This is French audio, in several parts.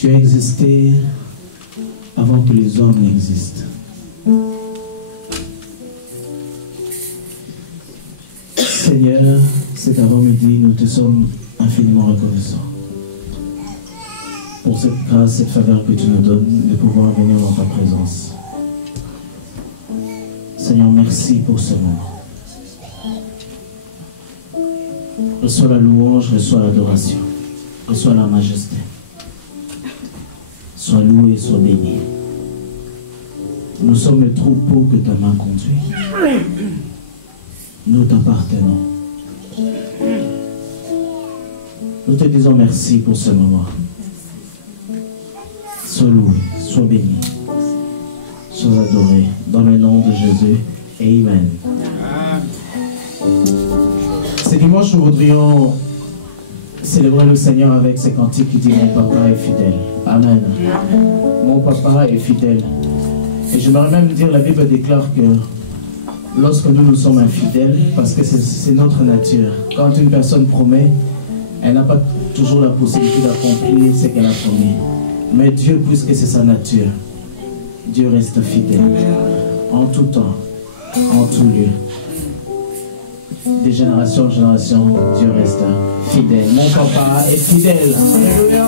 Tu as existé avant que les hommes n'existent. Seigneur, cet avant-midi, nous te sommes infiniment reconnaissants pour cette grâce, cette faveur que tu nous donnes de pouvoir venir dans ta présence. Seigneur, merci pour ce moment. Reçois la louange, reçois l'adoration, reçois la majesté. Sois loué, sois béni. Nous sommes le troupeau que ta main conduit. Nous t'appartenons. Nous te disons merci pour ce moment. Sois loué, sois béni, sois adoré. Dans le nom de Jésus. Amen. Ce dimanche, nous voudrions célébrer le Seigneur avec ces cantiques qui disent « Mon papa est fidèle ». Amen. Mon papa est fidèle. Et j'aimerais même dire, la Bible déclare que lorsque nous sommes infidèles, parce que c'est notre nature, quand une personne promet, elle n'a pas toujours la possibilité d'accomplir ce qu'elle a promis. Mais Dieu, puisque c'est sa nature, Dieu reste fidèle. En tout temps, en tout lieu. De génération en génération, Dieu reste fidèle. Mon papa est fidèle. Alléluia.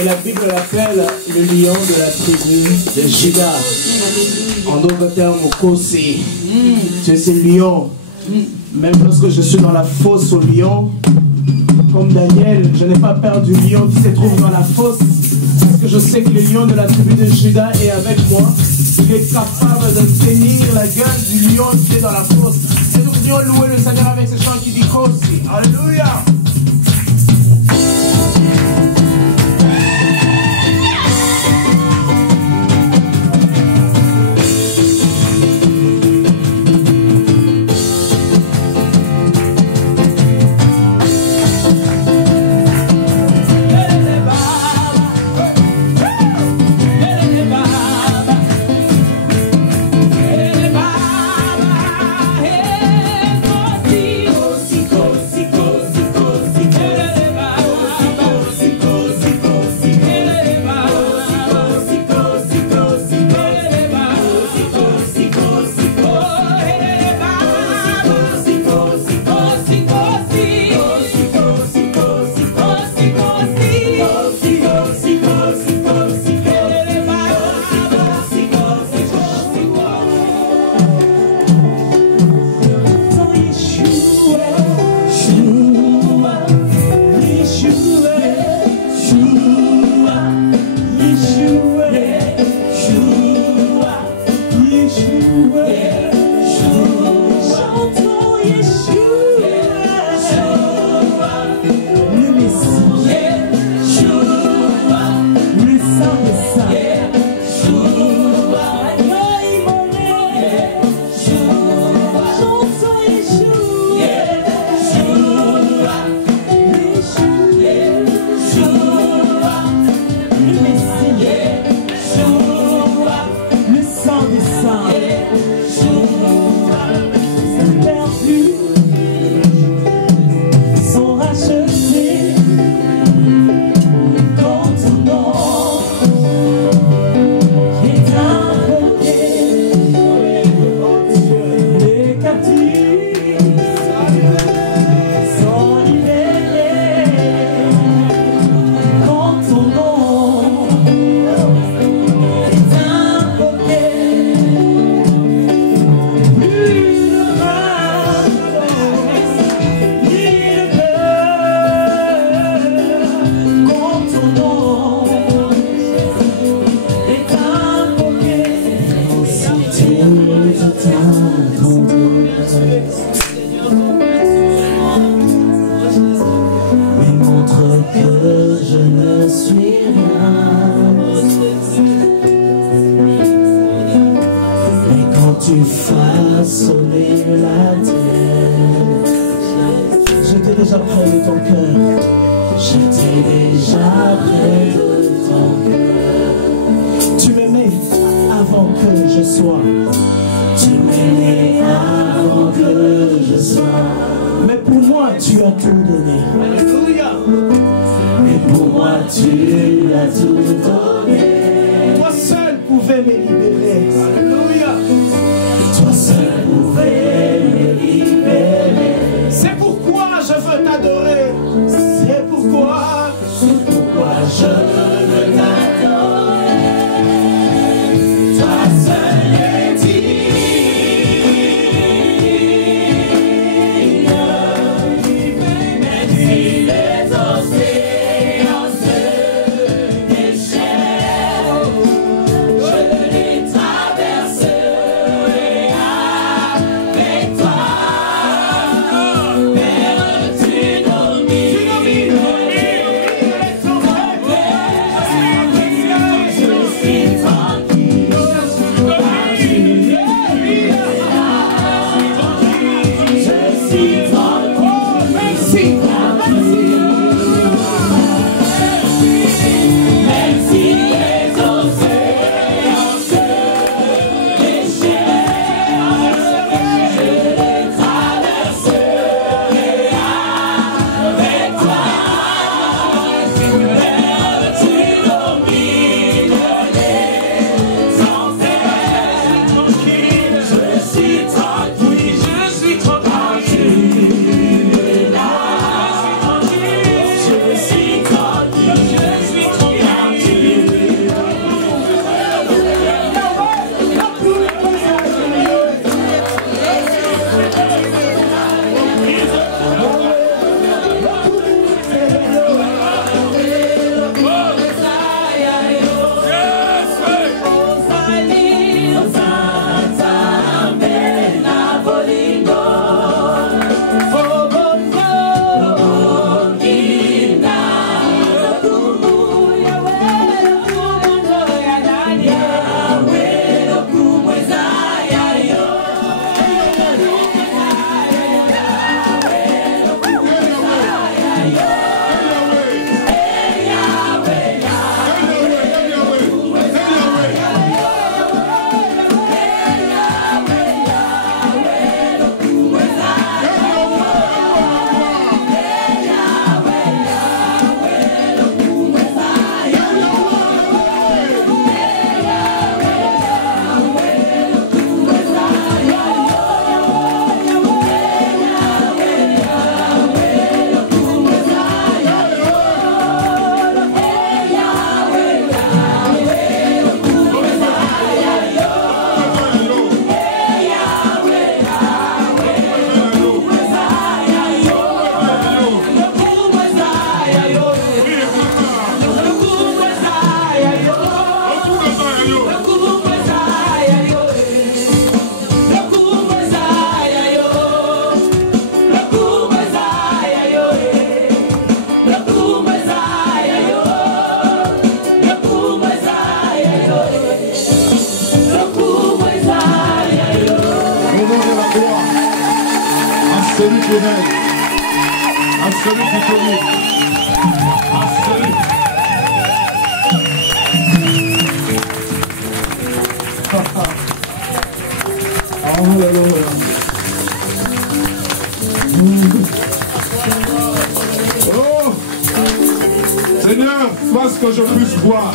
Et la Bible l'appelle le lion de la tribu de Juda. En d'autres termes, Kosi. Tu es ce lion. Même lorsque je suis dans la fosse au lion, comme Daniel, je n'ai pas peur du lion qui se trouve dans la fosse. Parce que je sais que le lion de la tribu de Juda est avec moi. Il est capable de tenir la gueule du lion qui est dans la fosse. Et nous voudrions louer le Seigneur avec ce chant qui dit Kosi. Alléluia. Kosi, kosi, kosi, kosi. tout à ton mais montre que je ne suis rien. Mais quand tu façonnes la terre, j'étais déjà près de ton cœur. J'étais déjà près de ton cœur. Tu m'aimais avant que je sois. Tu m'aimais avant que je sois. Mais pour moi, tu as tout donné. Alléluia. Mais pour moi, tu as tout donné. Toi seul pouvais me libérer. Alléluia. Toi seul pouvais me libérer. C'est pourquoi je veux t'adorer. C'est pourquoi je veux t'adorer. Toi seul est digne. Même si les océans se déchirent, je les traverserai avec toi. Père, tu domines. Celui qui règne, à celui qui domine, à celui. Alléluia. Oh, Seigneur, fais ce que je puisse voir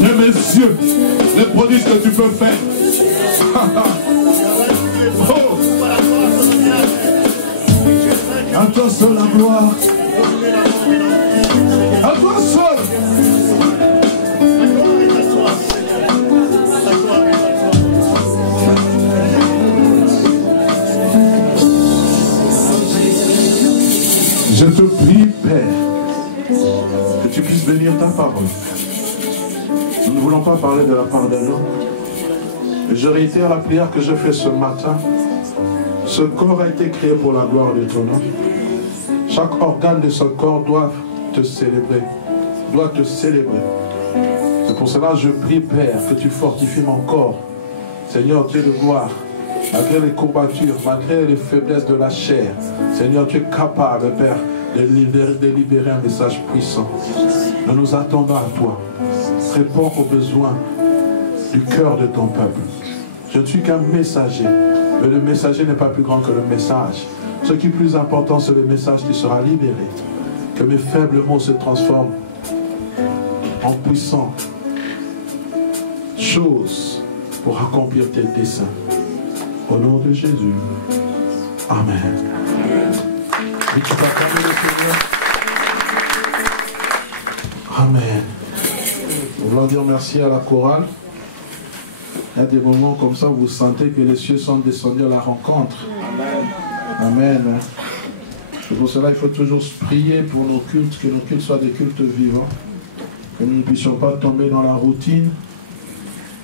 de mes yeux, les prodiges que tu peux faire. Oh. À toi seul la gloire. À toi seul. Je te prie, Père, que tu puisses bénir ta parole. Nous ne voulons pas parler de la part de l'homme, Et je réitère la prière que je fais ce matin. Ce corps a été créé pour la gloire de ton nom. Chaque organe de ce corps doit te célébrer. Doit te célébrer. C'est pour cela que je prie, Père, que tu fortifies mon corps. Seigneur, Dieu de gloire, malgré les courbatures, malgré les faiblesses de la chair, Seigneur, tu es capable, Père, de libérer un message puissant. Nous nous attendons à toi. Réponds aux besoins du cœur de ton peuple. Je ne suis qu'un messager, mais le messager n'est pas plus grand que le message. Ce qui est plus important, c'est le message qui sera libéré. Que mes faibles mots se transforment en puissantes choses pour accomplir tes desseins. Au nom de Jésus. Amen. Et tu vas acclamer le Seigneur. Amen. Nous voulons dire merci à la chorale. Il y a des moments comme ça où vous sentez que les cieux sont descendus à la rencontre. Amen. Amen. Et pour cela, il faut toujours prier pour nos cultes, que nos cultes soient des cultes vivants. Que nous ne puissions pas tomber dans la routine.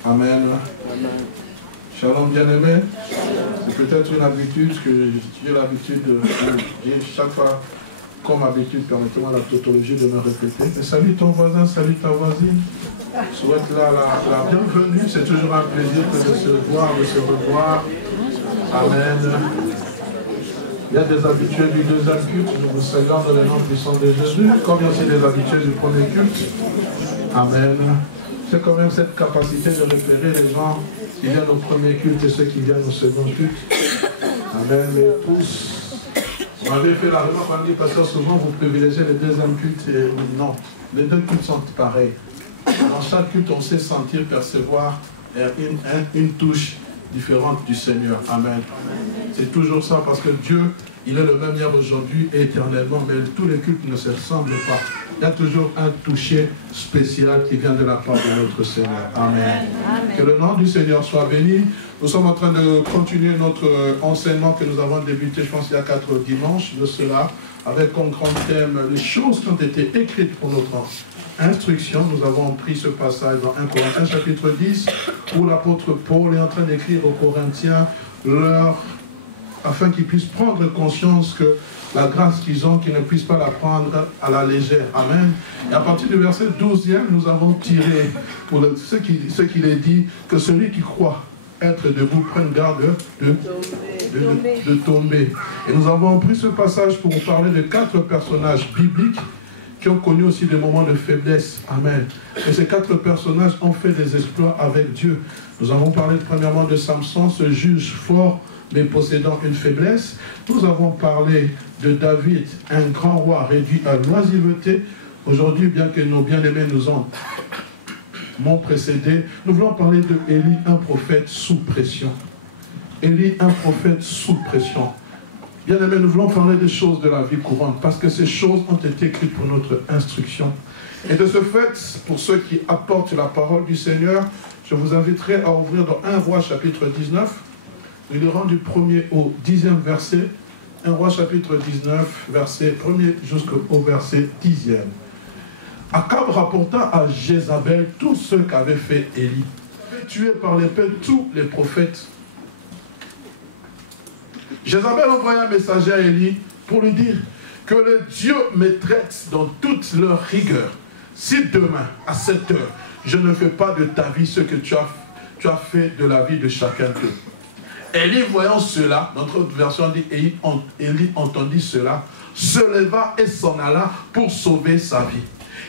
Amen. Amen. Shalom bien-aimé. C'est peut-être une habitude que j'ai l'habitude de dire chaque fois, comme habitude, permettez-moi la tautologie de me répéter. Mais salut ton voisin, salut ta voisine. Souhaite la bienvenue. C'est toujours un plaisir de se voir, de se revoir. Amen. Il y a des habitués du deuxième culte. Nous vous saluons dans le nom puissant de Jésus. Comme il y a aussi des habitués du premier culte. Amen. C'est quand même cette capacité de repérer les gens qui viennent au premier culte et ceux qui viennent au second culte. Amen. Mais tous, vous m'avez fait la remarque, on dit, pasteur, souvent vous privilégiez le deuxième culte. Et non, les deux cultes sont pareils. Dans chaque culte, on sait sentir, percevoir une touche différente du Seigneur. Amen. C'est toujours ça, parce que Dieu, il est le même hier, aujourd'hui et éternellement, mais tous les cultes ne se ressemblent pas. Il y a toujours un toucher spécial qui vient de la part de notre Seigneur. Amen. Amen. Que le nom du Seigneur soit béni. Nous sommes en train de continuer notre enseignement que nous avons débuté, je pense, il y a 4 dimanches de cela, avec comme grand thème les choses qui ont été écrites pour notre instruction. Nous avons pris ce passage dans 1 Corinthiens chapitre 10, où l'apôtre Paul est en train d'écrire aux Corinthiens afin qu'ils puissent prendre conscience que la grâce qu'ils ont, qu'ils ne puissent pas la prendre à la légère. Amen. Et à partir du verset 12e, nous avons tiré, pour ce qu'il est dit, que celui qui croit être debout prenne garde de tomber. Et nous avons pris ce passage pour vous parler de 4 personnages bibliques qui ont connu aussi des moments de faiblesse. Amen. Et ces 4 personnages ont fait des exploits avec Dieu. Nous avons parlé premièrement de Samson, ce juge fort, mais possédant une faiblesse. Nous avons parlé de David, un grand roi réduit à l'oisiveté. Aujourd'hui, bien que nos bien-aimés m'ont précédé, nous voulons parler de Élie, un prophète sous pression. Élie, un prophète sous pression. Bien-aimés, nous voulons parler des choses de la vie courante, parce que ces choses ont été écrites pour notre instruction. Et de ce fait, pour ceux qui apportent la parole du Seigneur, je vous inviterai à ouvrir dans 1 Roi chapitre 19. Nous lirons du 1er au 10e verset. 1 Roi chapitre 19, verset 1er jusqu'au verset 10e. Akab rapporta à Jézabel tout ce qu'avait fait Élie. Il avait tué par l'épée tous les prophètes. Jézabel envoya un messager à Élie pour lui dire que les dieux me traitent dans toute leur rigueur. Si demain, à 7 heures, je ne fais pas de ta vie ce que tu as fait de la vie de chacun d'eux. Élie, voyant cela, notre version dit, Élie entendit cela, se leva et s'en alla pour sauver sa vie.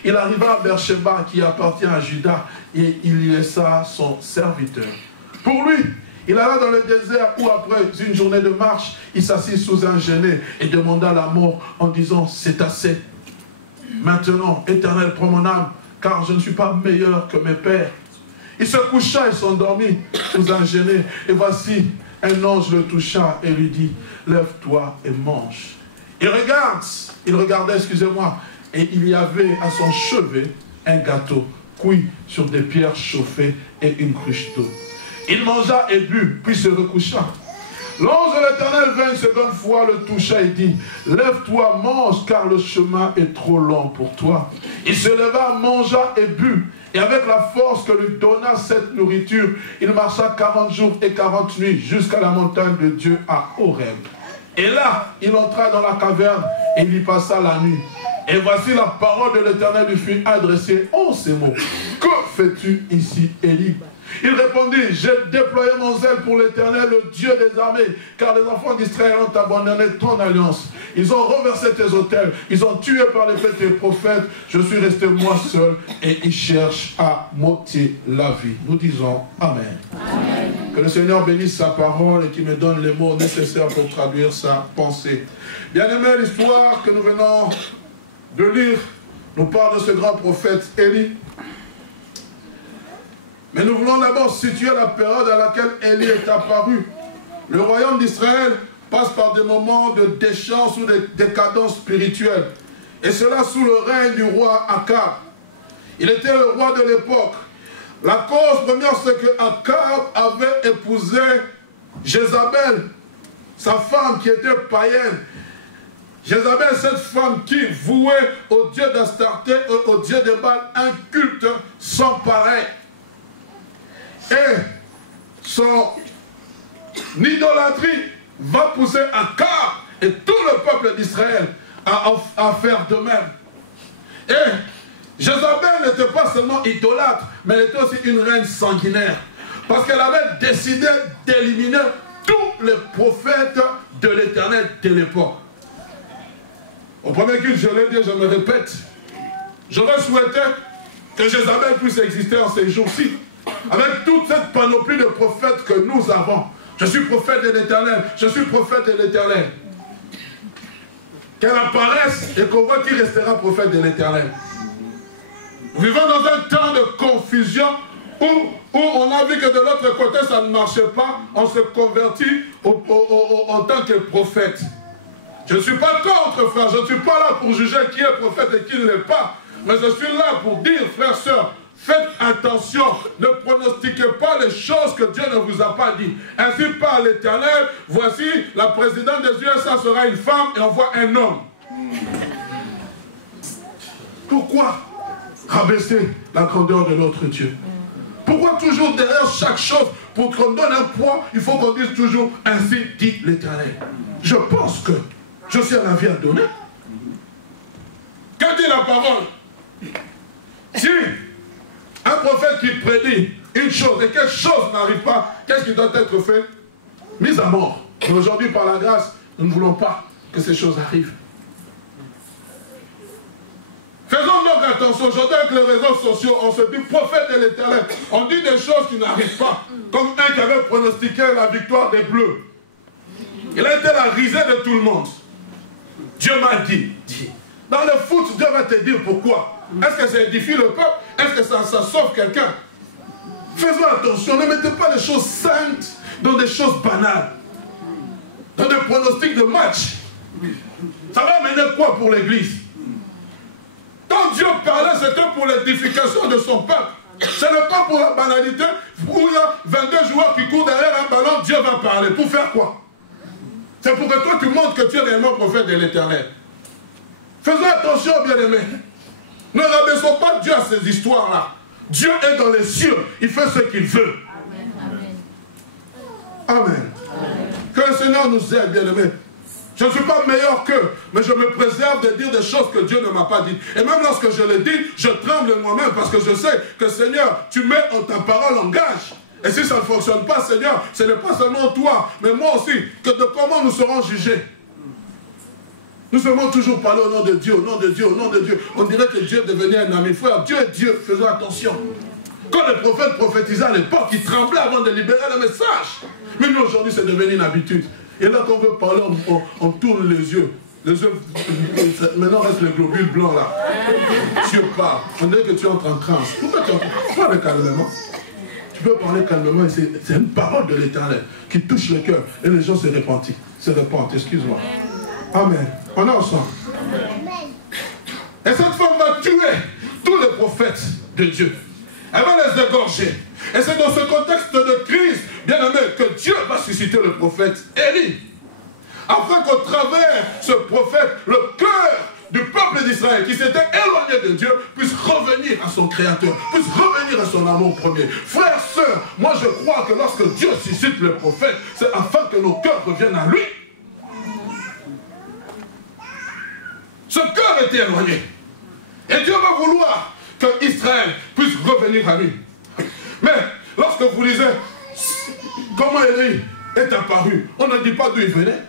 Il arriva à Beersheba, qui appartient à Juda, et il y laissa son serviteur. Pour lui, il alla dans le désert où, après une journée de marche, il s'assit sous un genêt et demanda la mort en disant, c'est assez. Maintenant, Éternel, prends mon âme, car je ne suis pas meilleur que mes pères. Il se coucha et s'endormit sous un genêt, et voici, un ange le toucha et lui dit, lève-toi et mange. Il regardait, excusez-moi, et il y avait à son chevet un gâteau cuit sur des pierres chauffées et une cruche d'eau. Il mangea et but, puis se recoucha. L'ange de l'Éternel vint une seconde fois, le toucha et dit, lève-toi, mange, car le chemin est trop long pour toi. Il se leva, mangea et but, Et avec la force que lui donna cette nourriture, il marcha 40 jours et 40 nuits jusqu'à la montagne de Dieu à Horeb. Et là, il entra dans la caverne et il y passa la nuit. Et voici la parole de l'Éternel lui fut adressée en ces mots. Que fais-tu ici, Élie? Il répondit, j'ai déployé mon zèle pour l'Éternel, le Dieu des armées, car les enfants d'Israël ont abandonné ton alliance. Ils ont renversé tes autels, ils ont tué par les faits tes prophètes. Je suis resté moi seul et ils cherchent à m'ôter la vie. Nous disons Amen. Amen. Que le Seigneur bénisse sa parole et qu'il me donne les mots nécessaires pour traduire sa pensée. Bien-aimé, l'histoire que nous venons de lire nous parle de ce grand prophète Élie. Mais nous voulons d'abord situer la période à laquelle Élie est apparu. Le royaume d'Israël passe par des moments de déchéance ou de décadence spirituelle. Et cela sous le règne du roi Akab. Il était le roi de l'époque. La cause première, c'est que Akab avait épousé Jézabel, sa femme qui était païenne. Jézabel, cette femme qui vouait au dieu d'Astarté, au dieu de Baal, un culte sans pareil. Et son idolâtrie va pousser Akab et tout le peuple d'Israël à faire de même. Et Jézabel n'était pas seulement idolâtre, mais elle était aussi une reine sanguinaire. Parce qu'elle avait décidé d'éliminer tous les prophètes de l'Éternel de l'époque. Au premier culte, je l'ai dit, je me répète, j'aurais souhaité que Jézabel puisse exister en ces jours-ci. Avec toute cette panoplie de prophètes que nous avons. Je suis prophète de l'Éternel, je suis prophète de l'Éternel. Qu'elle apparaisse et qu'on voit qui restera prophète de l'Éternel. Nous vivons dans un temps de confusion où on a vu que de l'autre côté ça ne marchait pas, on se convertit en tant que prophète. Je ne suis pas contre, frère, je ne suis pas là pour juger qui est prophète et qui ne l'est pas. Mais je suis là pour dire, frères, sœurs, faites attention, ne pronostiquez pas les choses que Dieu ne vous a pas dit. Ainsi par l'Éternel, voici la présidente des USA sera une femme et on voit un homme. Pourquoi rabaisser la grandeur de notre Dieu? Pourquoi toujours derrière chaque chose, pour qu'on donne un poids, il faut qu'on dise toujours ainsi dit l'Éternel? Je pense que je suis un avis à donner. Que dit la parole? Si un prophète qui prédit une chose et quelque chose n'arrive pas, qu'est-ce qui doit être fait? Mise à mort. Mais aujourd'hui, par la grâce, nous ne voulons pas que ces choses arrivent. Faisons donc attention. Aujourd'hui, avec les réseaux sociaux, on se dit prophète de l'Éternel. On dit des choses qui n'arrivent pas. Comme un qui avait pronostiqué la victoire des Bleus. Il a été la risée de tout le monde. Dieu m'a dit. Dans le foot, Dieu va te dire pourquoi. Est-ce que ça édifie le peuple? Est-ce que ça sauve quelqu'un? Faisons attention, ne mettez pas les choses saintes dans des choses banales. Dans des pronostics de match. Ça va mener quoi pour l'église? Quand Dieu parlait, c'était pour l'édification de son peuple. Ce n'est pas pour la banalité où il y a 22 joueurs qui courent derrière un ballon, Dieu va parler. Pour faire quoi? C'est pour que toi tu montres que tu es réellement prophète de l'Éternel. Faisons attention, bien-aimés. Ne rabaissons pas Dieu à ces histoires-là. Dieu est dans les cieux. Il fait ce qu'il veut. Amen. Amen. Que le Seigneur nous aide, bien-aimés. Je ne suis pas meilleur qu'eux, mais je me préserve de dire des choses que Dieu ne m'a pas dites. Et même lorsque je les dis, je tremble moi-même parce que je sais que, Seigneur, tu mets ta parole en gage. Et si ça ne fonctionne pas, Seigneur, ce n'est pas seulement toi, mais moi aussi, que de comment nous serons jugés. Nous serons toujours parler au nom de Dieu, au nom de Dieu, au nom de Dieu. On dirait que Dieu est devenu un ami. Frère, Dieu est Dieu, faisons attention. Quand les prophètes prophétisaient à l'époque, ils tremblaient avant de libérer le message. Mais nous, aujourd'hui, c'est devenu une habitude. Et là, quand on veut parler, on tourne les yeux. Les yeux, maintenant reste le globule blanc là. Tu parles. On dirait que tu entres en transe. Pourquoi tu entres? Parle calmement. Tu peux parler calmement. C'est une parole de l'Éternel qui touche le cœur. Et les gens se répandent. Excuse-moi. Amen. On est ensemble. Et cette femme va tuer tous les prophètes de Dieu. Elle va les égorger. Et c'est dans ce contexte de crise, bien aimé, que Dieu va susciter le prophète Élie. Afin qu'au travers ce prophète, le cœur du peuple d'Israël qui s'était éloigné de Dieu puisse revenir revenir à son Créateur, puisse revenir à son amour premier. Frères, sœurs, moi je crois que lorsque Dieu suscite le prophète, c'est afin que nos cœurs reviennent à lui. Ce cœur était éloigné. Et Dieu va vouloir que Israël puisse revenir à lui. Mais lorsque vous lisez comment Élie est apparu, on ne dit pas d'où il venait.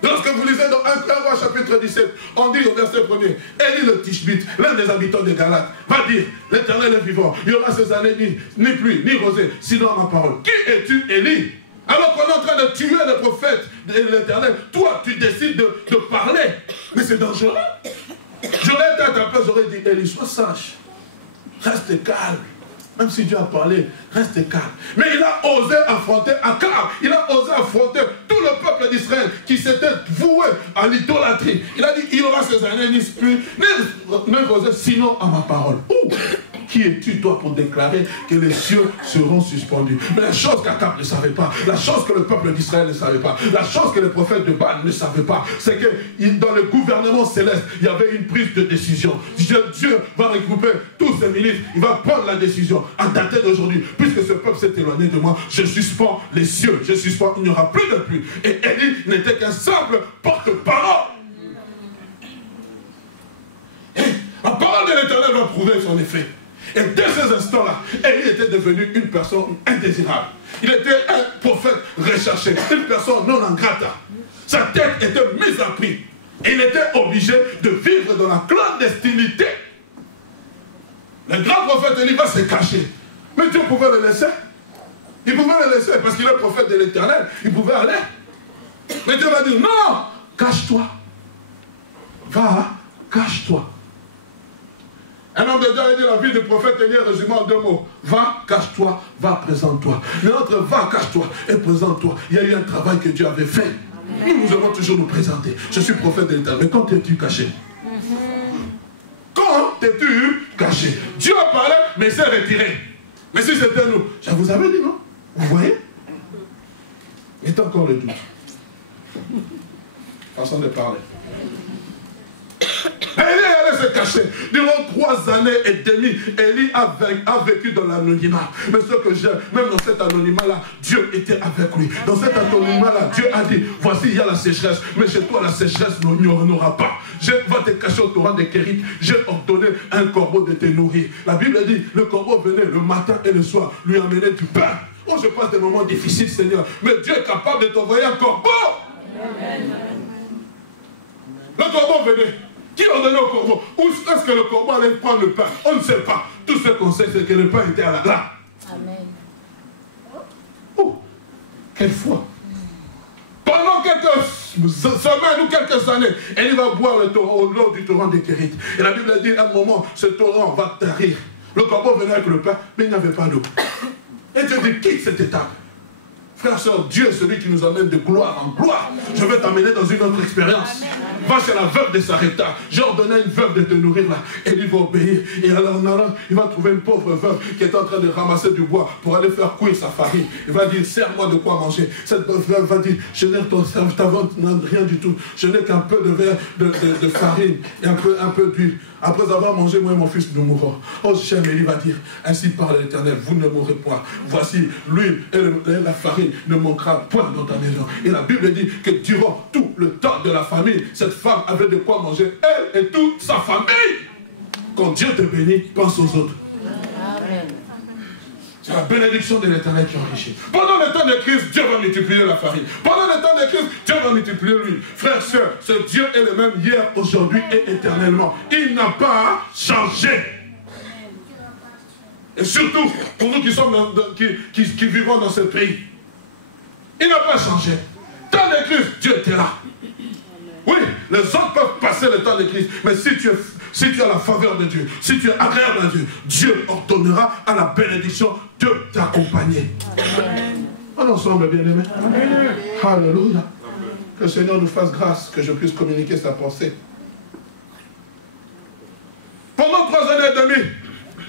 Lorsque vous lisez dans 1 Roi chapitre 17, on dit au verset 1er, Élie le Tishbite, l'un des habitants de Galate, va dire, l'Éternel est vivant, il y aura ces années ni pluie, ni rosée, sinon ma parole. Qui es-tu, Élie? Alors qu'on est en train de tuer le prophète de l'Éternel, toi tu décides de parler. Mais c'est dangereux. J'aurais été à ta place, j'aurais dit, Élie, sois sage, reste calme. Même si Dieu a parlé, reste calme. Mais il a osé affronter Akab. Il a osé affronter tout le peuple d'Israël qui s'était voué à l'idolâtrie. Il a dit, il y aura ces années, ni pluie, ni rosée, sinon à ma parole. Ouh, qui es-tu, toi, pour déclarer que les cieux seront suspendus? Mais la chose qu'Akab ne savait pas, la chose que le peuple d'Israël ne savait pas, la chose que les prophètes de Baal ne savaient pas, c'est que dans le gouvernement céleste, il y avait une prise de décision. Dieu va regrouper tous ses ministres, il va prendre la décision. À dater d'aujourd'hui, puisque ce peuple s'est éloigné de moi, je suspends les cieux, je suspends, il n'y aura plus de pluie. Et Élie n'était qu'un simple porte-parole. Et la parole de l'Éternel va prouver son effet. Et dès ces instants-là, Élie était devenu une personne indésirable. Il était un prophète recherché, une personne non ingrata. Sa tête était mise à prix. Et il était obligé de vivre dans la clandestinité. Le grand prophète Élie va se cacher. Mais Dieu pouvait le laisser. Il pouvait le laisser parce qu'il est le prophète de l'Éternel. Il pouvait aller. Mais Dieu va dire, non, cache-toi. Va, cache-toi. Un homme de Dieu a dit la vie du prophète Élie est résumée en 2 mots. Va, cache-toi, va, présente-toi. Mais entre va, cache-toi et présente-toi, il y a eu un travail que Dieu avait fait. Nous allons toujours nous présenter. Je suis prophète de l'Éternel. Mais quand es-tu caché? Quand t'es-tu caché? Dieu a parlé, mais il s'est retiré. Mais si c'était nous, je vous avais dit, non? Vous voyez? Il est encore le doute. Façon de parler. Élie allait se cacher. Durant 3 années et demie, Élie a vécu dans l'anonymat. Mais ce que j'aime, même dans cet anonymat-là, Dieu était avec lui. Dans cet anonymat-là, Dieu a dit, voici, il y a la sécheresse, mais chez toi, la sécheresse n'y aura pas. Je vais te cacher au torrent des Kérith. J'ai ordonné un corbeau de te nourrir. La Bible dit, le corbeau venait le matin et le soir, lui amener du pain. Oh, je passe des moments difficiles, Seigneur, mais Dieu est capable de t'envoyer un corbeau. Amen. Le corbeau venait. Qui a donné au corbeau? Où est-ce que le corbeau allait prendre le pain? On ne sait pas. Tout ce qu'on sait, c'est que le pain était là. Amen. Oh, quelle foi! Pendant quelques semaines ou quelques années, elle va boire au long du torrent des Kérith. Et la Bible dit, à un moment, ce torrent va tarir. Le corbeau venait avec le pain, mais il n'avait pas d'eau. Et Dieu dit, quitte cette étape. Frère, soeur, Dieu est celui qui nous amène de gloire en gloire. Je vais t'amener dans une autre expérience. Va chez la veuve de Sarepta. J'ai ordonné à une veuve de te nourrir là. Et il va obéir. Et alors, il va trouver une pauvre veuve qui est en train de ramasser du bois pour aller faire cuire sa farine. Il va dire, sers-moi de quoi manger. Cette veuve va dire, je n'ai rien du tout. Je n'ai qu'un peu de verre de farine et un peu d'huile. Après avoir mangé, moi et mon fils, nous mourrons. Oh, cher Élie va dire, ainsi parle l'Éternel, vous ne mourrez point. Voici, l'huile et la farine ne manquera point dans ta maison. Et la Bible dit que durant tout le temps de la famine, cette femme avait de quoi manger, elle et toute sa famille. Quand Dieu te bénit, pense aux autres. Amen. C'est la bénédiction de l'Éternel qui enrichit. Pendant le temps de crise, Dieu va multiplier la farine. Pendant le temps de crise, Dieu va multiplier l'huile. Frères, sœurs, ce Dieu est le même hier, aujourd'hui et éternellement. Il n'a pas changé. Et surtout, pour nous qui sommes qui vivons dans ce pays, il n'a pas changé. Temps de crise, Dieu était là. Oui, les autres peuvent passer le temps de crise, mais si tu as la faveur de Dieu, si tu es agréable à Dieu, Dieu ordonnera à la bénédiction de t'accompagner. On ensemble, bien-aimés. Alléluia. Que le Seigneur nous fasse grâce, que je puisse communiquer sa pensée. Pendant 3 années et demie,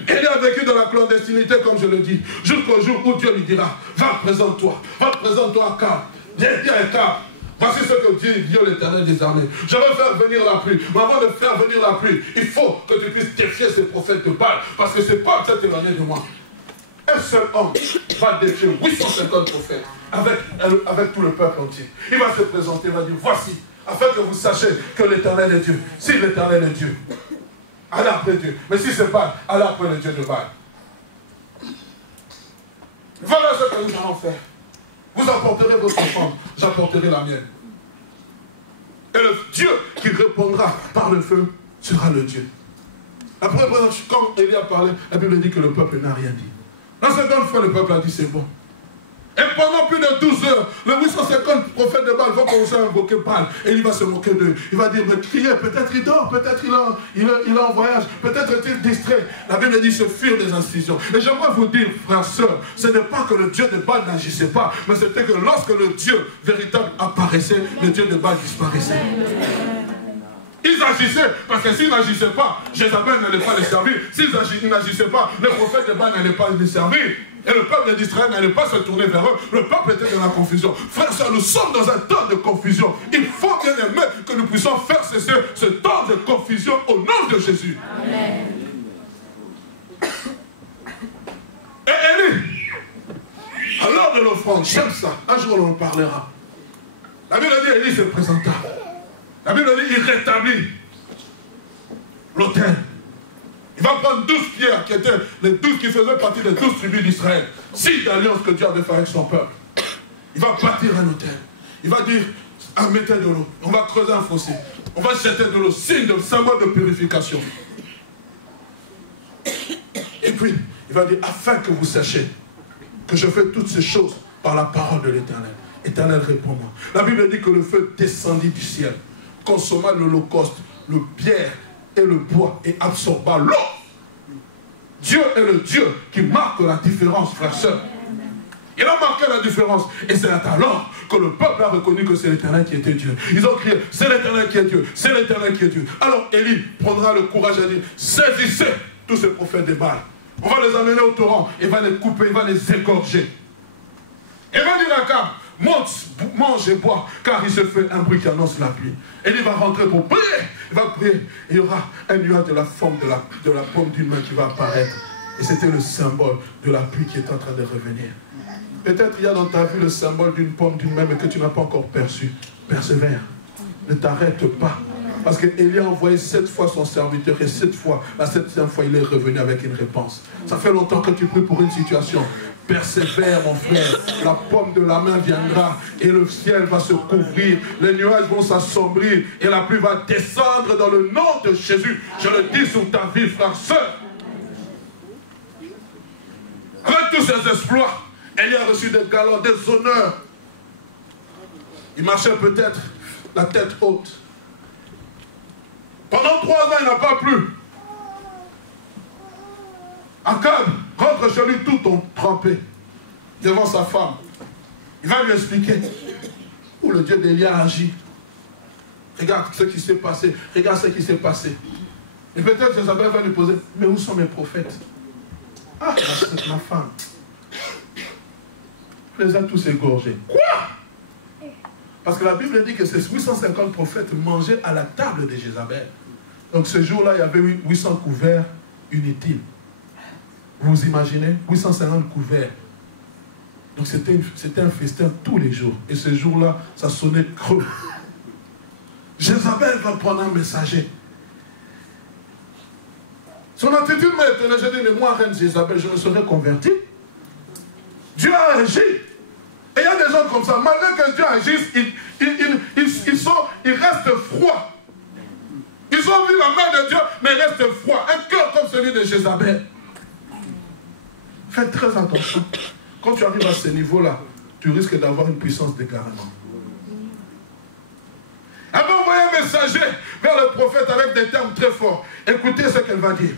il a vécu dans la clandestinité, comme je le dis, jusqu'au jour où Dieu lui dira, va, présente-toi à Akab. Viens dire à Akab, Voici ce que dit l'Éternel des armées. Je veux faire venir la pluie. Mais avant de faire venir la pluie, il faut que tu puisses défier ces prophètes de Baal. Parce que c'est pas cette éloigné de moi. Un seul homme va défier 850 prophètes avec tout le peuple entier. Il va se présenter, il va dire, voici, afin que vous sachiez que l'Éternel est Dieu. Si l'Éternel est Dieu, allez après Dieu. Mais si c'est Baal, allez après le Dieu de Baal. Voilà ce que nous allons faire. Vous apporterez votre offrande, j'apporterai la mienne. Et le Dieu qui répondra par le feu sera le Dieu. La première fois, quand Élie a parlé, la Bible dit que le peuple n'a rien dit. La seconde fois, le peuple a dit c'est bon. Et pendant plus de 12 heures, les 850 prophètes de Baal vont commencer à invoquer Baal. Et il va se moquer d'eux. Il va dire, mais criez, peut-être il dort, peut-être il est en voyage, peut-être est-il distrait. La Bible dit, ce furent des institutions. Et j'aimerais vous dire, frères, sœurs, ce n'est pas que le Dieu de Baal n'agissait pas, mais c'était que lorsque le Dieu véritable apparaissait, le Dieu de Baal disparaissait. Ils agissaient, parce que s'ils n'agissaient pas, Jézabel n'allait pas les servir. S'ils n'agissaient pas, les prophètes de Baal n'allaient pas les servir. Et le peuple d'Israël n'allait pas se tourner vers eux. Le peuple était dans la confusion. Frères et sœurs, nous sommes dans un temps de confusion. Il faut bien aimer que nous puissions faire cesser ce temps de confusion au nom de Jésus. Amen. Et Élie, à l'heure de l'offrande, j'aime ça. Un jour on en parlera. La Bible dit Élie se présenta. La Bible dit il rétablit l'autel. Il va prendre 12 pierres qui étaient les 12 qui faisaient partie des 12 tribus d'Israël. 6 d'alliances que Dieu avait fait avec son peuple. Il va bâtir un autel. Il va dire, mettez de l'eau. On va creuser un fossé. On va jeter de l'eau, signe de symbole de purification. Et puis, il va dire, afin que vous sachiez que je fais toutes ces choses par la parole de l'Éternel. Éternel, réponds-moi. La Bible dit que le feu descendit du ciel, consomma l'holocauste, le pierre et le bois et absorba l'eau. Dieu est le Dieu qui marque la différence, frères et sœurs. Il a marqué la différence. Et c'est alors que le peuple a reconnu que c'est l'Éternel qui était Dieu. Ils ont crié, c'est l'Éternel qui est Dieu, c'est l'Éternel qui est Dieu. Alors Élie prendra le courage à dire, saisissez tous ces prophètes de Baal. On va les amener au torrent, il va les couper, il va les égorger. Et va dire à Akab, monte, mange et bois, car il se fait un bruit qui annonce la pluie. Et il va rentrer pour prier. Il va prier. Et il y aura un nuage de la forme de la paume d'une main qui va apparaître. Et c'était le symbole de la pluie qui est en train de revenir. Peut-être il y a dans ta vie le symbole d'une paume d'une main, mais que tu n'as pas encore perçu. Persévère. Ne t'arrête pas. Parce qu'Élie a envoyé 7 fois son serviteur et 7 fois, la 7e fois, il est revenu avec une réponse. Ça fait longtemps que tu pries pour une situation. Persévère, mon frère. La paume de la main viendra et le ciel va se couvrir. Les nuages vont s'assombrir et la pluie va descendre dans le nom de Jésus. Je le dis sur ta vie, frère, sœur. Avec tous ces exploits, Élie a reçu des galons, des honneurs. Il marchait peut-être la tête haute. Pendant 3 ans, il n'a pas plu. Akab rentre chez lui tout trempé devant sa femme. Il va lui expliquer où le Dieu d'Élie a agi. Regarde ce qui s'est passé. Regarde ce qui s'est passé. Et peut-être Jézabel va lui poser, mais où sont mes prophètes? Ah, ma femme. Elle les a tous égorgés. Quoi? Parce que la Bible dit que ces 850 prophètes mangeaient à la table de Jézabel. Donc ce jour-là, il y avait 800 couverts inutiles. Vous imaginez 850 couverts. Donc c'était un festin tous les jours. Et ce jour-là, ça sonnait creux. Jézabel va prendre un messager. Son attitude m'a étonné. J'ai dit, mais moi, reine Jézabel, je me serais converti. Dieu a agi. Et il y a des gens comme ça. Malgré que Dieu agisse, ils restent froids. Ils ont vu la main de Dieu, mais ils restent froids. Un cœur comme celui de Jézabel. Faites très attention. Quand tu arrives à ce niveau-là, tu risques d'avoir une puissance d'égarement. Elle va envoyer un messager vers le prophète avec des termes très forts. Écoutez ce qu'elle va dire.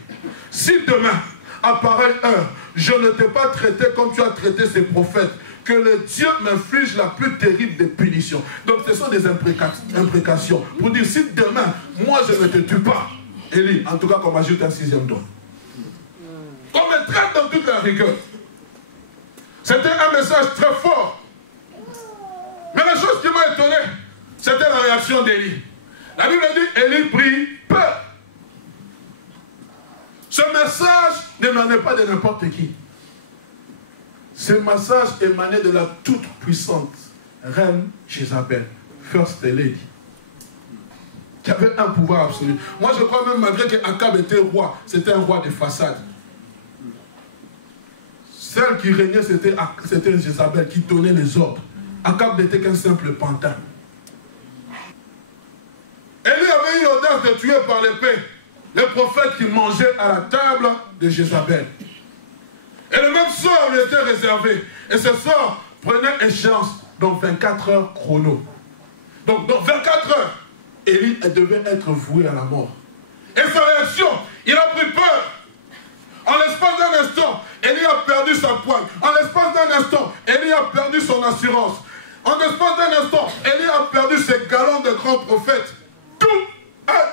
Si demain, à pareille heure, je ne t'ai pas traité comme tu as traité ces prophètes, que le Dieu m'inflige la plus terrible des punitions. Donc ce sont des imprécations. Pour dire, si demain, moi je ne te tue pas, Élie, en tout cas qu'on m'ajoute un 6e don. Qu'on me traite dans toute la rigueur. C'était un message très fort. Mais la chose qui m'a étonné, C'était la réaction d'Élie. La Bible dit, Élie prit peur. Ce message n'émanait pas de n'importe qui. Ce message émanait de la toute-puissante reine Jézabel, First Lady, qui avait un pouvoir absolu. Moi, je crois même, malgré qu'Akab était roi, c'était un roi de façade. Celle qui régnait, c'était Jézabel, qui donnait les ordres. Akab n'était qu'un simple pantin. Élie avait eu l'audace de tuer par l'épée les prophètes qui mangeaient à la table de Jézabel. Et le même sort lui était réservé. Et ce sort prenait échéance dans 24 heures chrono. Donc dans 24 heures, Élie devait être voué à la mort. Et sa réaction, il a pris peur. En l'espace d'un instant, Élie a perdu sa poigne. En l'espace d'un instant, Élie a perdu son assurance. En l'espace d'un instant, Élie a perdu ses galons de grands prophètes.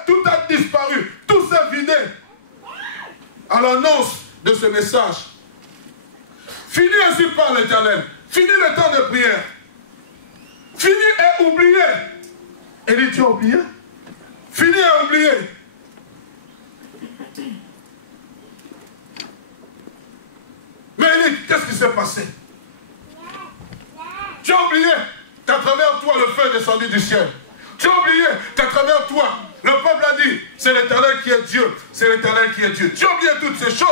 Tout a disparu. Tout s'est vidé à l'annonce de ce message. Fini ainsi par l'Éternel. Fini le temps de prière. Fini et oublié. Élie, tu as oublié? Fini et oublié. Mais Élie, qu'est-ce qui s'est passé? Tu as oublié qu'à travers toi, le feu est descendu du ciel. Tu as oublié qu'à travers toi, le peuple a dit, c'est l'Éternel qui est Dieu. C'est l'Éternel qui est Dieu. Tu as oublié toutes ces choses.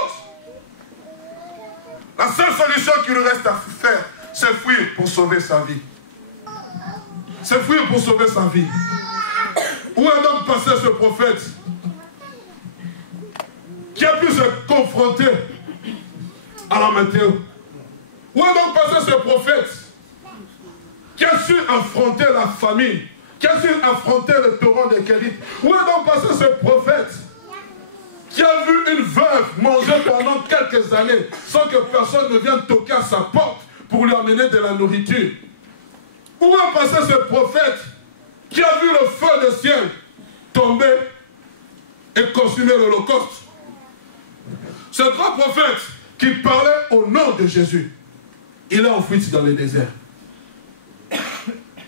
La seule solution qu'il lui reste à faire, c'est fuir pour sauver sa vie. C'est fuir pour sauver sa vie. Où a donc passé ce prophète qui a pu se confronter à la météo? Où a donc passé ce prophète qui a su affronter la famine, qui a su affronter le torrent des Kérites? Où est donc passé ce prophète qui a vu une veuve manger pendant quelques années sans que personne ne vienne toquer à sa porte pour lui amener de la nourriture? Où est passé ce prophète qui a vu le feu du ciel tomber et consumer l'Holocauste? Ce grand prophète qui parlait au nom de Jésus, il est en fuite dans le désert.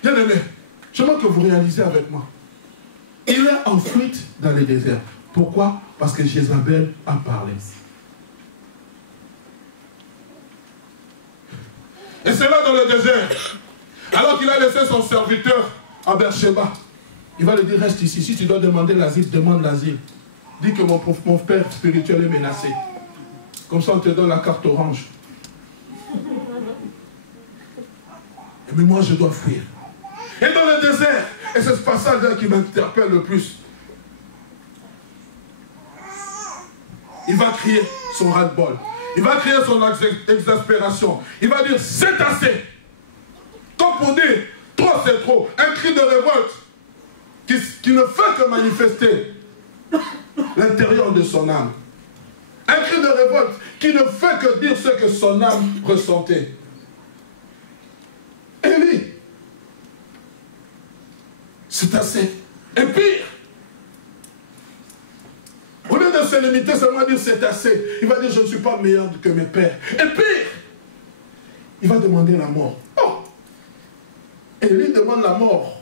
Bien aimé, j'aimerais que vous réalisez avec moi. Il est en fuite dans le désert. Pourquoi? Parce que Jézabel a parlé. Et c'est là dans le désert, alors qu'il a laissé son serviteur à Beersheba, il va lui dire, reste ici. Si tu dois demander l'asile, demande l'asile. Dis que mon père spirituel est menacé. Comme ça, on te donne la carte orange. Mais moi, je dois fuir. Et dans le désert, et c'est ce passage-là qui m'interpelle le plus, il va crier son ras-le-bol. Il va crier son exaspération. Il va dire, c'est assez. Comme pour dire, trop c'est trop. Un cri de révolte qui ne fait que manifester l'intérieur de son âme. Un cri de révolte qui ne fait que dire ce que son âme ressentait. Élie, c'est assez. Et pire, au lieu de se limiter seulement à dire c'est assez, il va dire je ne suis pas meilleur que mes pères. Et pire, il va demander la mort. Oh, Élie demande la mort.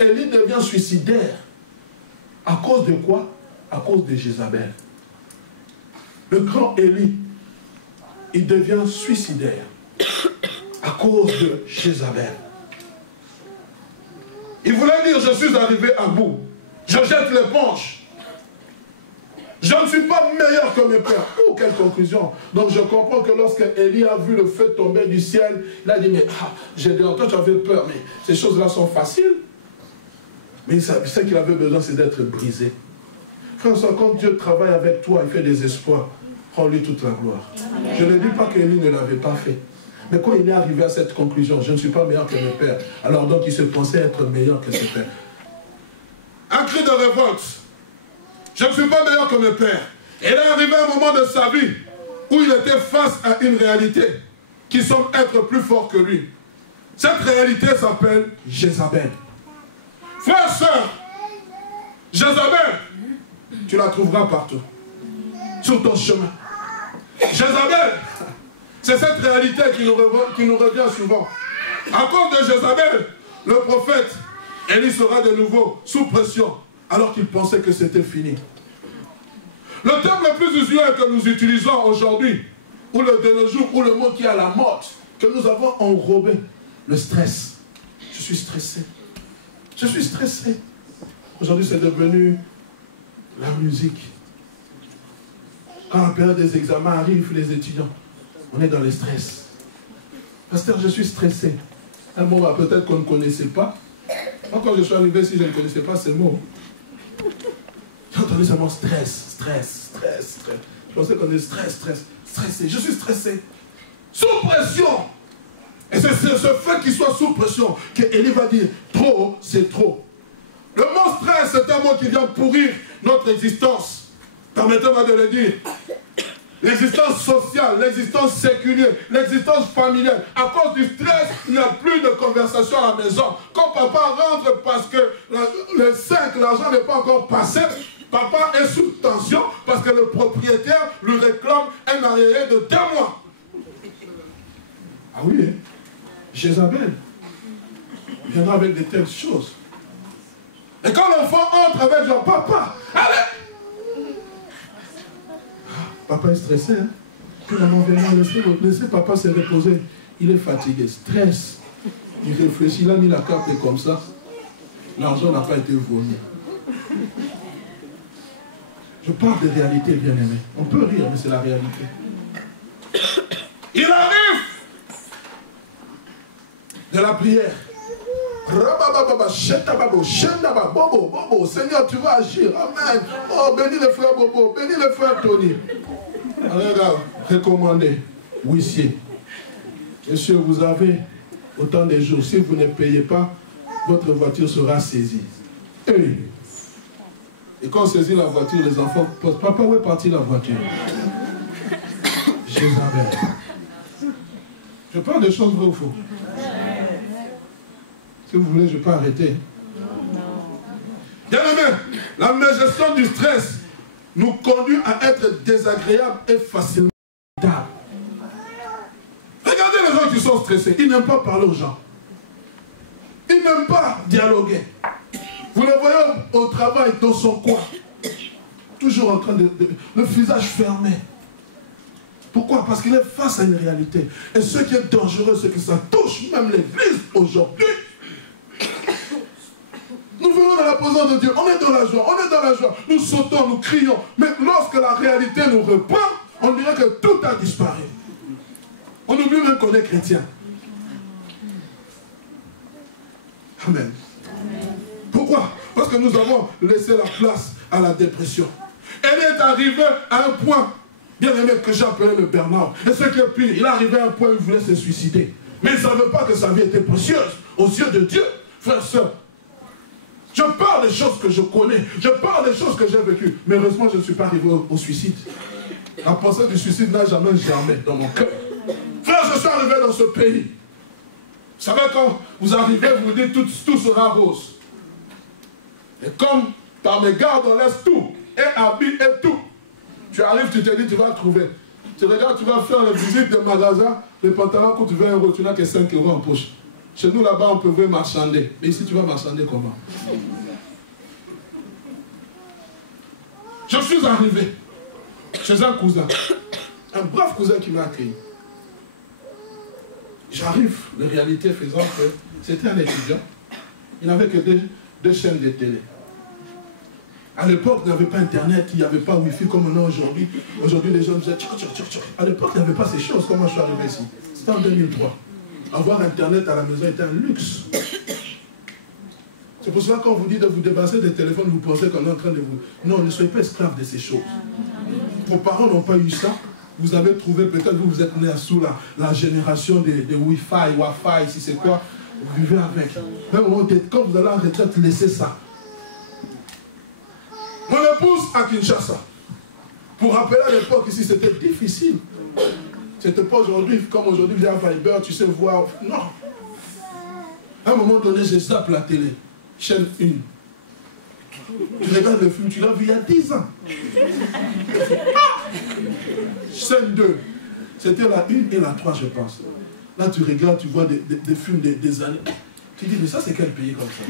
Élie devient suicidaire. À cause de quoi? À cause de Jézabel. Le grand Élie, il devient suicidaire à cause de Jézabel. Il voulait dire, je suis arrivé à bout. Je jette l'éponge. Je ne suis pas meilleur que mes pères. Oh, quelle conclusion. Donc je comprends que lorsque Élie a vu le feu tomber du ciel, il a dit, mais j'ai dit, toi tu avais peur, mais ces choses-là sont faciles. Mais ce qu'il avait besoin, c'est d'être brisé. François, quand Dieu travaille avec toi, il fait des espoirs, rends-lui toute la gloire. Je ne dis pas qu'Élie ne l'avait pas fait. Mais quand il est arrivé à cette conclusion, je ne suis pas meilleur que mes pères, alors donc il se pensait être meilleur que ses pères. Un cri de révolte. Je ne suis pas meilleur que mes pères. Et il est arrivé un moment de sa vie où il était face à une réalité qui semble être plus fort que lui. Cette réalité s'appelle Jézabel. Frères, sœurs, Jézabel, tu la trouveras partout, sur ton chemin. Jézabel, c'est cette réalité qui nous revient souvent. À cause de Jézabel, le prophète Élie sera de nouveau sous pression, alors qu'il pensait que c'était fini. Le terme le plus usuel que nous utilisons aujourd'hui, ou de nos jours, ou le mot qui est à la mode, que nous avons enrobé, le stress. Je suis stressé. Je suis stressé. Aujourd'hui, c'est devenu la musique. Quand la période des examens arrive, les étudiants, on est dans le stress. Pasteur, je suis stressé. Un mot peut-être qu'on ne connaissait pas. Moi, quand je suis arrivé ici, je ne connaissais pas ce mot. J'ai entendu seulement stress, stress, stress, stress. Je pensais qu'on est stressé. Je suis stressé. Sous pression. Et c'est ce fait qu'il soit sous pression que Élie va dire, trop, c'est trop. Le mot stress, c'est un mot qui vient pourrir notre existence. Permettez-moi de le dire. L'existence sociale, l'existence séculière, l'existence familiale. À cause du stress, il n'y a plus de conversation à la maison. Quand papa rentre parce que le 5, l'argent n'est pas encore passé, papa est sous tension parce que le propriétaire lui réclame un arriéré de 2 mois. Ah oui, hein? Jézabel viendra avec de telles choses. Et quand l'enfant entre avec genre, papa, allez! Papa est stressé, hein? Puis maman vient, laissez papa se reposer. Il est fatigué, stress. Il réfléchit, il a mis la carte comme ça. L'argent n'a pas été volé. Je parle de réalité, bien aimé. On peut rire, mais c'est la réalité. Il arrive de la prière. Seigneur, tu vas agir. Amen. Oh, bénis le frère Bobo, bénis le frère Tony. Regarde, recommandé, huissier. Monsieur, vous avez autant de jours. Si vous ne payez pas, votre voiture sera saisie. Et quand on saisit la voiture, les enfants posent, papa, où est partie la voiture? Jézabel. Je parle de choses vraies ou faux. Si vous voulez, je peux arrêter. Bien aimé, la gestion du stress nous conduit à être désagréables et facilement irritables. Regardez les gens qui sont stressés. Ils n'aiment pas parler aux gens. Ils n'aiment pas dialoguer. Vous le voyez au travail, dans son coin. Toujours en train de le visage fermé. Pourquoi? Parce qu'il est face à une réalité. Et ce qui est dangereux, c'est que ça touche même l'Église aujourd'hui. Nous venons dans la présence de Dieu, on est dans la joie, on est dans la joie. Nous sautons, nous crions. Mais lorsque la réalité nous reprend, on dirait que tout a disparu. On oublie même qu'on est chrétien. Amen. Pourquoi? Parce que nous avons laissé la place à la dépression. Elle est arrivée à un point, bien aimé, que j'appelais le burn-out. Et ce qui est pire, il est arrivé à un point où il voulait se suicider. Mais il ne savait pas que sa vie était précieuse aux yeux de Dieu. Frères et sœurs, je parle des choses que je connais, je parle des choses que j'ai vécues. Mais heureusement, je ne suis pas arrivé au suicide. La pensée du suicide n'a jamais germé dans mon cœur. Frère, je suis arrivé dans ce pays. Vous savez, quand vous arrivez, vous dites tout sera rose. Et comme par mes gardes, on laisse tout, et habits et tout. Tu arrives, tu te dis, tu vas trouver. Tu regardes, tu vas faire la visite de magasin, les pantalons coûtent 20 €, tu n'as que 5 € en poche. Chez nous, là-bas, on pouvait marchander. Mais ici, tu vas marchander comment? Je suis arrivé chez un cousin, un brave cousin qui m'a accueilli. J'arrive, la réalité faisant que c'était un étudiant. Il n'avait que deux chaînes de télé. À l'époque, il n'y avait pas Internet, il n'y avait pas Wi-Fi comme on a aujourd'hui. Aujourd'hui, les gens disaient tchou. À l'époque, il n'y avait pas ces choses. Comment je suis arrivé ici? C'était en 2003. Avoir Internet à la maison était un luxe. C'est pour cela quand on vous dit de vous débarrasser des téléphones, vous pensez qu'on est en train de vous... Non, ne soyez pas esclaves de ces choses. Vos parents n'ont pas eu ça. Vous avez trouvé, peut-être vous êtes né sous la génération des Wi-Fi, si c'est quoi, vous vivez avec. Même quand vous allez en retraite, laissez ça. Mon épouse à Kinshasa. Pour rappeler à l'époque ici, c'était difficile. C'était pas aujourd'hui, comme aujourd'hui, via Viber, tu sais voir. Non. À un moment donné, je zappe la télé. Chaîne 1. Tu regardes le film, tu l'as vu il y a 10 ans. Chaîne 2. C'était la 1 et la 3, je pense. Là, tu regardes, tu vois des films des années. Tu dis, mais ça c'est quel pays comme ça?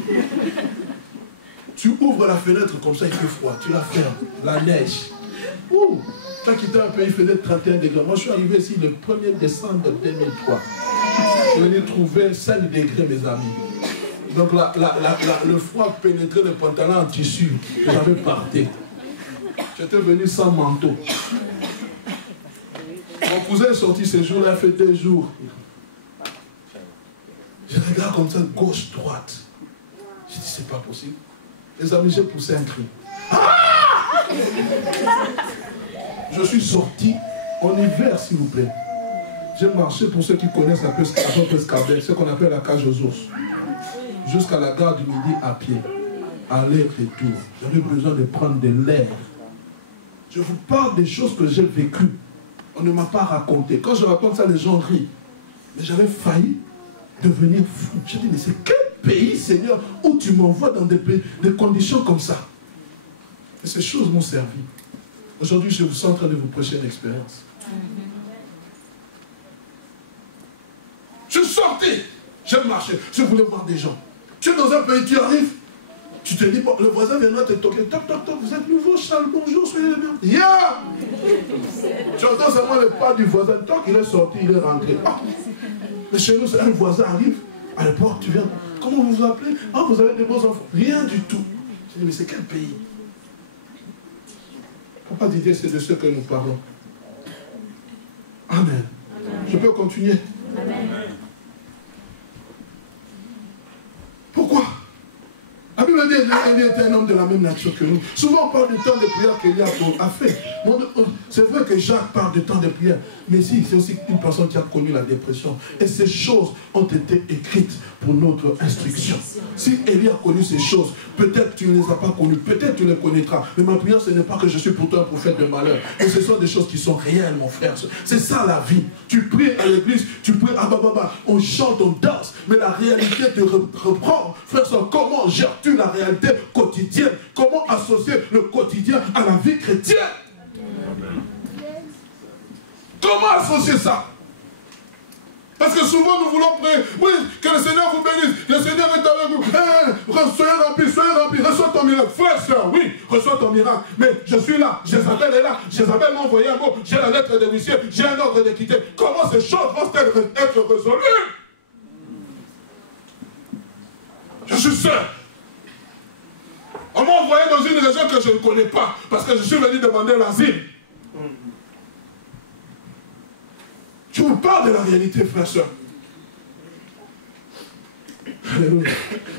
Tu ouvres la fenêtre comme ça, il fait froid. Tu la fermes, la neige. Ouh, tu as quitté un pays, il faisait 31 degrés. Moi je suis arrivé ici le 1er décembre 2003. Je suis venu trouver 5 degrés mes amis. Donc le froid pénétrait le pantalon en tissu que j'avais porté. J'étais venu sans manteau. Mon cousin est sorti ce jour-là, il a fait 2 jours. Je regarde comme ça, gauche, droite. Je dis, c'est pas possible. Les amis, j'ai poussé un cri. Ah! Je suis sorti en hiver, s'il vous plaît. J'ai marché, pour ceux qui connaissent un peu Pescadelle, ce qu'on appelle la cage aux ours. Jusqu'à la gare du Midi à pied. Aller-retour. J'avais besoin de prendre de l'air. Je vous parle des choses que j'ai vécues. On ne m'a pas raconté. Quand je raconte ça, les gens rient. Mais j'avais failli devenir fou. J'ai dit, mais c'est quel pays, Seigneur, où tu m'envoies dans des conditions comme ça? Et ces choses m'ont servi. Aujourd'hui, je suis en train de vous prêcher une expérience. Je sortais, j'ai marché, je voulais voir des gens. Tu es dans un pays, tu arrives, tu te dis, bon, le voisin viendra te toquer, toc, toc, toc, vous êtes nouveau, Charles, bonjour, soyez les bienvenus. Yeah! Tu entends seulement le pas du voisin, toc, il est sorti, il est rentré. Ah. Mais chez nous, un voisin arrive, à l'époque, tu viens, comment vous vous appelez? Ah, vous avez des beaux enfants. Rien du tout. Je dis, mais c'est quel pays? Papa Didier, c'est de ce que nous parlons. Amen. Amen. Je peux continuer? Amen. Pourquoi? La Bible dit qu'Élie était un homme de la même nature que nous. Souvent on parle du temps de prière qu'Élie a fait. C'est vrai que Jacques parle du temps de prière. Mais si, c'est aussi une personne qui a connu la dépression. Et ces choses ont été écrites pour notre instruction. Si Élie a connu ces choses, peut-être tu ne les as pas connues, peut-être tu les connaîtras. Mais ma prière, ce n'est pas que je suis pour toi un prophète de malheur. Et ce sont des choses qui sont réelles, mon frère. C'est ça la vie. Tu pries à l'église, tu pries à Bababa, on chante, on danse. Mais la réalité te reprend. Frère, comment gères-tu la réalité quotidienne? Comment associer le quotidien à la vie chrétienne? Comment associer ça? Parce que souvent nous voulons prier, oui, que le Seigneur vous bénisse, le Seigneur est avec vous, soyez remplis, reçois ton miracle. Frère, soeur, oui, reçois ton miracle, mais je suis là, Jézabel est là, Jézabel m'a envoyé un mot, j'ai la lettre de l'huissier, j'ai un ordre de quitter. Comment ces choses vont-elles être résolues? Je suis seul. On m'a envoyé dans une région que je ne connais pas, parce que je suis venu demander l'asile. Je vous parle de la réalité, frère, soeur. Alléluia.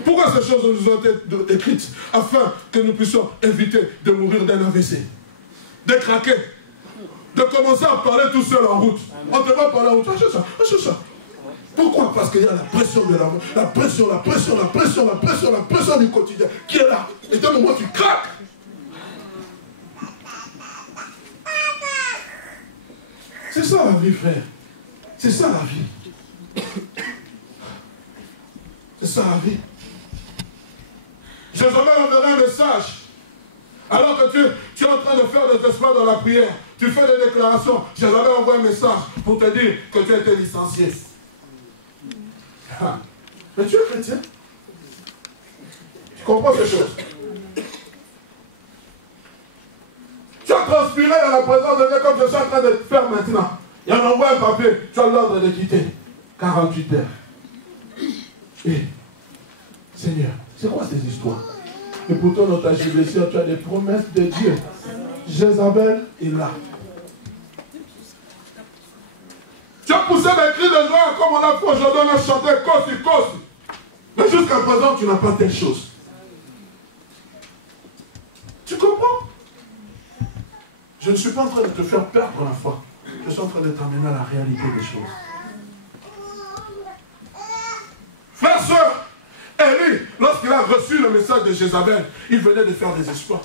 Pourquoi ces choses nous ont été écrites? Afin que nous puissions éviter de mourir d'un AVC, de craquer, de commencer à parler tout seul en route. On ne peut pas parler en route. C'est ça. Pourquoi? Parce qu'il y a la pression de la pression du quotidien qui est là. Et d'un moment, tu craques. C'est ça la vie, frère. C'est ça la vie. C'est ça la vie. Jézabel enverra un message. Alors que tu es en train de faire des exploits dans la prière, tu fais des déclarations, Jézabel envoie un message pour te dire que tu as été licencié. Ah. Mais tu es chrétien. Tu comprends ces choses. Tu as transpiré dans la présence de Dieu comme je suis en train de faire maintenant. Il en envoie un papier, tu as l'ordre de quitter. 48 heures. Et, Seigneur, c'est quoi ces histoires? Et pourtant, dans ta blessure, tu as des promesses de Dieu. Jézabel est là. Tu as poussé des cris de joie comme on a fait aujourd'hui, on a chanté cause. Mais jusqu'à présent, tu n'as pas telle chose. Tu comprends? Je ne suis pas en train de te faire perdre la foi. Je suis en train de t'amener à la réalité des choses. Frère, soeur, Élie, lorsqu'il a reçu le message de Jézabel, il venait de faire des exploits.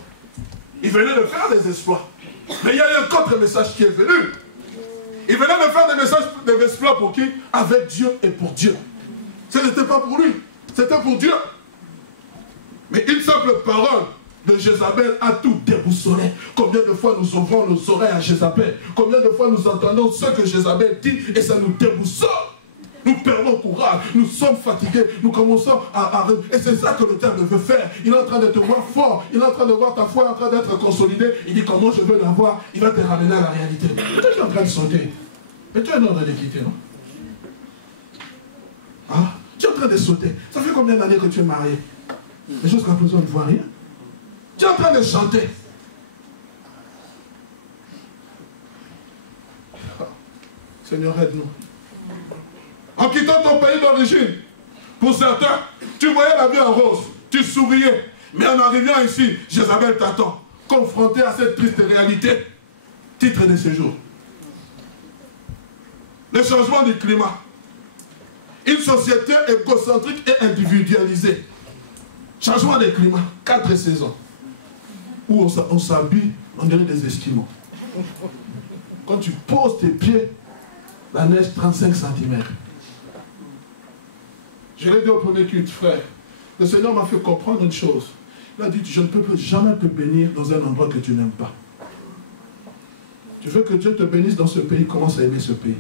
Mais il y a eu un contre-message qui est venu. Il venait de faire des exploits pour qui? Avec Dieu et pour Dieu. Ce n'était pas pour lui, c'était pour Dieu. Mais une simple parole de Jézabel a tout déboussolé. Combien de fois nous ouvrons nos oreilles à Jézabel? Combien de fois nous entendons ce que Jézabel dit et ça nous déboussole? Nous perdons courage, nous sommes fatigués, nous commençons à... Et c'est ça que le diable veut faire. Il est en train de te voir fort, il est en train de voir ta foi en train d'être consolidée. Il dit comment je veux l'avoir, il va te ramener à la réalité. Toi tu es en train de sauter. Mais tu es en train de quitter, non? Ah, tu es en train de sauter. Ça fait combien d'années que tu es marié? Et jusqu'à présent, on ne voit rien. Tu es en train de chanter. Seigneur, aide-nous. En quittant ton pays d'origine, pour certains, tu voyais la vie en rose, tu souriais. Mais en arrivant ici, Jézabel t'attend, confronté à cette triste réalité. Titre de séjour. Le changement du climat. Une société égocentrique et individualisée. Changement du climat. 4 saisons. Où on s'habille, on dirait des Esquimaux. Quand tu poses tes pieds, la neige 35 cm. Je l'ai dit au premier culte, frère. Le Seigneur m'a fait comprendre une chose. Il a dit, je ne peux jamais te bénir dans un endroit que tu n'aimes pas. Tu veux que Dieu te bénisse dans ce pays, commence à aimer ce pays.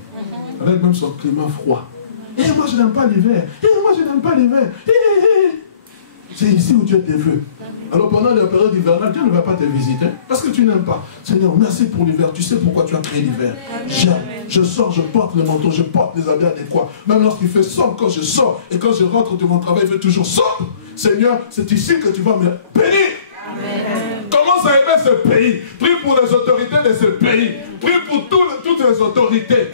Avec même son climat froid. Et moi je n'aime pas l'hiver. Et moi je n'aime pas l'hiver. C'est ici où Dieu te veut. Alors pendant la période hivernale, Dieu ne va pas te visiter parce que tu n'aimes pas. Seigneur, merci pour l'hiver. Tu sais pourquoi tu as créé l'hiver. Je sors, je porte le manteau, je porte les habits adéquats. Même lorsqu'il fait sombre, quand je sors et quand je rentre de mon travail, il fait toujours sombre. Seigneur, c'est ici que tu vas me bénir. Amen. Commence à aimer ce pays. Prie pour les autorités de ce pays. Prie pour toutes les autorités.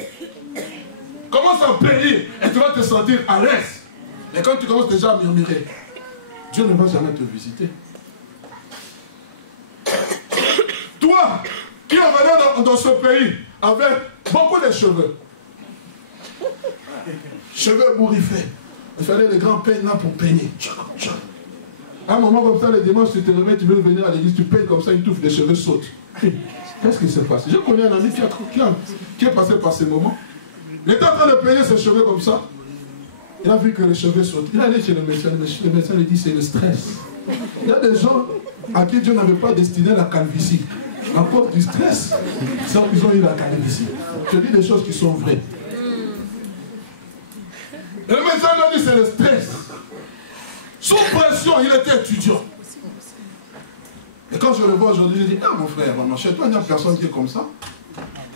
Commence à bénir et tu vas te sentir à l'aise. Et quand tu commences déjà à murmurer, Dieu ne va jamais te visiter. Toi, qui es venu dans ce pays avec beaucoup de cheveux, cheveux bourriffés, il fallait les grands peignes là pour peigner. À un moment comme ça, le dimanche, tu te réveilles, tu veux venir à l'église, tu peignes comme ça, une touffe de cheveux saute. Qu'est-ce qui s'est passé? Je connais un ami qui est passé par ces moments. Il était en train de peigner ses cheveux comme ça. Il a vu que les cheveux sautent. Il est allé chez le médecin lui dit c'est le stress. Il y a des gens à qui Dieu n'avait pas destiné la calvitie. À cause du stress, ils ont eu la calvitie. Je dis des choses qui sont vraies. Le médecin lui a dit c'est le stress. Sous pression, il était étudiant. Et quand je le vois aujourd'hui, je dis ah mon frère, maman, chez toi il n'y a personne qui est comme ça.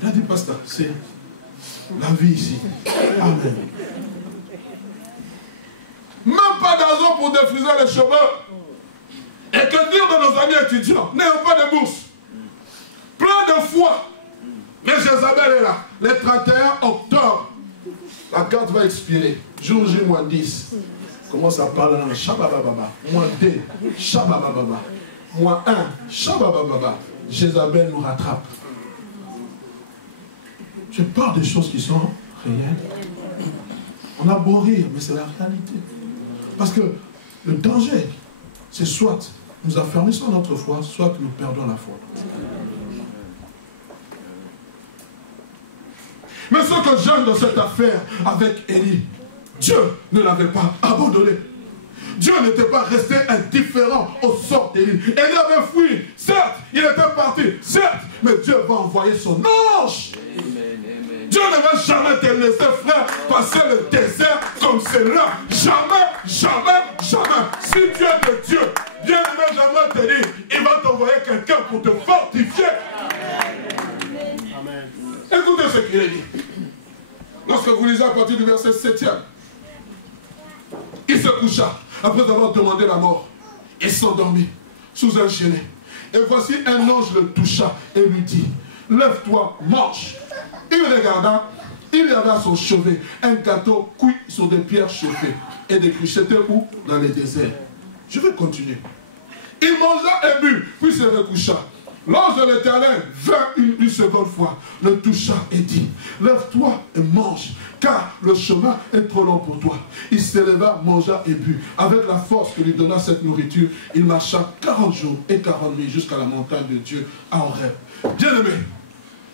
Il a dit pasteur, c'est la vie ici. Amen. Même pas d'argent pour défriser les cheveux. Et que dire de nos amis étudiants, n'ayons pas de bourse. Plein de foi. Mais Jézabel est là. Le 31 octobre, la carte va expirer. Jour J, moins 10. Commence à parler dans le Shabababa. Moins 2, Shabababa. Moins 1, Shabababa. Jézabel nous rattrape. Je parle des choses qui sont réelles. On a beau rire, mais c'est la réalité. Parce que le danger, c'est soit nous affermissons notre foi, soit nous perdons la foi. Mais ce que j'aime dans cette affaire avec Élie, Dieu ne l'avait pas abandonné. Dieu n'était pas resté indifférent au sort d'Élie. Élie avait fui, certes, il était parti, certes, mais Dieu va envoyer son ange. Dieu ne va jamais te laisser, frère, passer le désert comme cela. Jamais, jamais, jamais. Si Dieu est de Dieu, Dieu ne va jamais te dire, il va t'envoyer quelqu'un pour te fortifier. Amen. Écoutez ce qu'il a dit. Lorsque vous lisez à partir du verset 7e, il se coucha après avoir demandé la mort. Il s'endormit sous un chaînet. Et voici un ange le toucha et lui dit, lève-toi, mange. Il regarda, il y avait à son chevet un gâteau cuit sur des pierres chauffées et des cruches. C'était où? Dans les déserts. Je vais continuer. Il mangea et but, puis se recoucha. L'ange de l'Éternel vint une seconde fois, le toucha et dit, lève-toi et mange, car le chemin est trop long pour toi. Il s'éleva, mangea et but. Avec la force que lui donna cette nourriture, il marcha 40 jours et 40 nuits jusqu'à la montagne de Dieu à Horeb. Bien-aimé,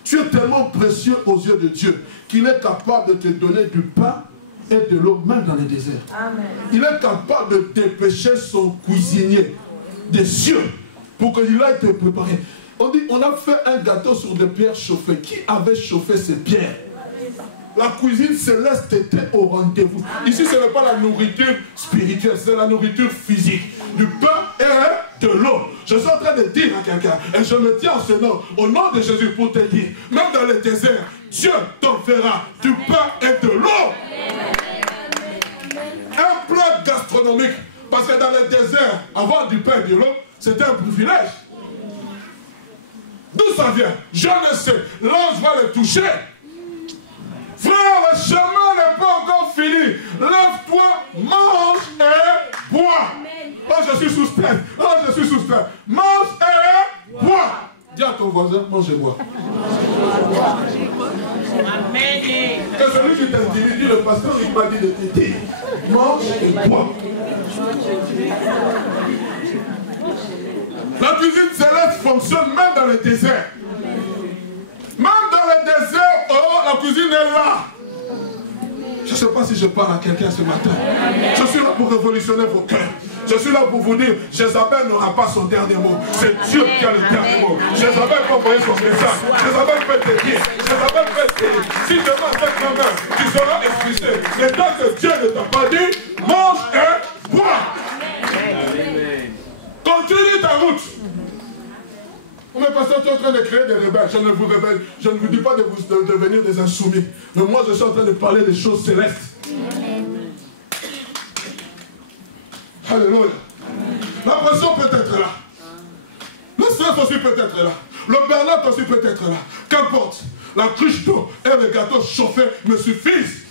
tu es tellement précieux aux yeux de Dieu qu'il est capable de te donner du pain et de l'eau, même dans les déserts. Amen. Il est capable de dépêcher son cuisinier des cieux pour qu'il aille te préparer. On dit, on a fait un gâteau sur des pierres chauffées. Qui avait chauffé ces pierres? la cuisine céleste était au rendez-vous. Ici, ce n'est pas la nourriture spirituelle, c'est la nourriture physique. Du pain et de l'eau. Je suis en train de dire à quelqu'un, et je me tiens en ce nom, au nom de Jésus, pour te dire, même dans le désert, Dieu t'offrira du pain et de l'eau. Un plat gastronomique. Parce que dans le désert, avoir du pain et de l'eau, c'était un privilège. D'où ça vient? Je ne sais. L'ange va le toucher. Frère, le chemin n'est pas encore fini. Lève-toi, mange et bois. Oh, je suis sous stress. Oh, je suis sous stress. Mange et bois. Dis à ton voisin, mange et bois. Amen. Et celui qui t'intimide, le pasteur, il m'a dit de t'aider. Mange et bois. La cuisine céleste fonctionne même dans le désert. Même dans le désert, oh, la cuisine est là. Je ne sais pas si je parle à quelqu'un ce matin. Je suis là pour révolutionner vos cœurs. Je suis là pour vous dire, Jézabel n'aura pas son dernier mot. C'est Dieu qui a le dernier mot. Jézabel peut envoyer son message. Jézabel peut te dire. Jézabel peut te dire. Si demain, cette main, tu seras expulsé. Mais tant que Dieu ne t'a pas dit, mange et bois. Continue ta route. Mais pasteur, tu es en train de créer des rebelles. Je ne vous dis pas de devenir des insoumis. Mais moi, je suis en train de parler des choses célestes. Alléluia. La pression peut être là. Le stress aussi peut être là. Le burn-out aussi peut être là. Qu'importe. La cruche d'eau et le gâteau chauffé me suffisent.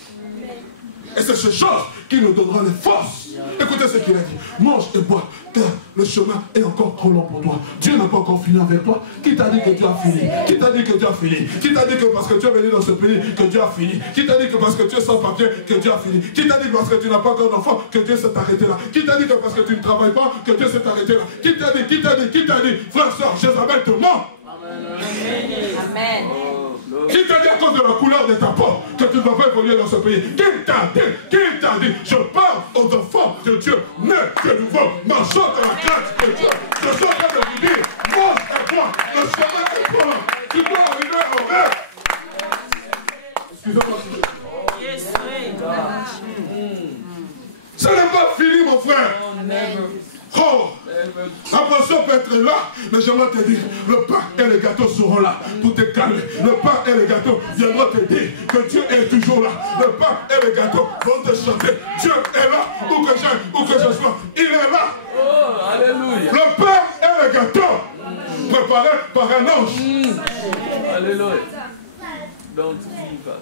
Et c'est ces choses qui nous donneront les forces. Écoutez ce qu'il a dit. Mange et bois, car le chemin est encore trop long pour toi. Dieu n'a pas encore fini avec toi. Qui t'a dit que tu as fini? Qui t'a dit que tu as fini? Qui t'a dit que parce que tu es venu dans ce pays, que Dieu a fini? Qui t'a dit que parce que tu es sans papier, que Dieu a fini? Qui t'a dit que parce que tu n'as pas encore d'enfant, que Dieu s'est arrêté là? Qui t'a dit que parce que tu ne travailles pas, que Dieu s'est arrêté là? Qui t'a dit? Qui t'a dit? Qui t'a dit? Frère, soeur, Jézabel te ment. Amen. Qui t'a dit à cause de la couleur de ta peau que tu ne vas pas évoluer dans ce pays? Qui t'a dit? Qui t'a dit? Je parle aux enfants de Dieu, nés de nouveau, marchant dans la grâce de Dieu. Je suis en train de vous dire, mange et bois, le chemin est trop long. Tu dois arriver au rêve. Excusez-moi. Ce n'est pas fini, mon frère. Oh, la pression peut être là, mais j'aimerais te dire, le pain et le gâteau seront là pour te calmer. Le pain et le gâteau viendront te dire que Dieu est toujours là. Le pain et le gâteau vont te chanter. Dieu est là, où que j'aille, où que je sois, il est là. Oh, alléluia. Le pain et le gâteau préparés par un ange. Alléluia. Don't give up.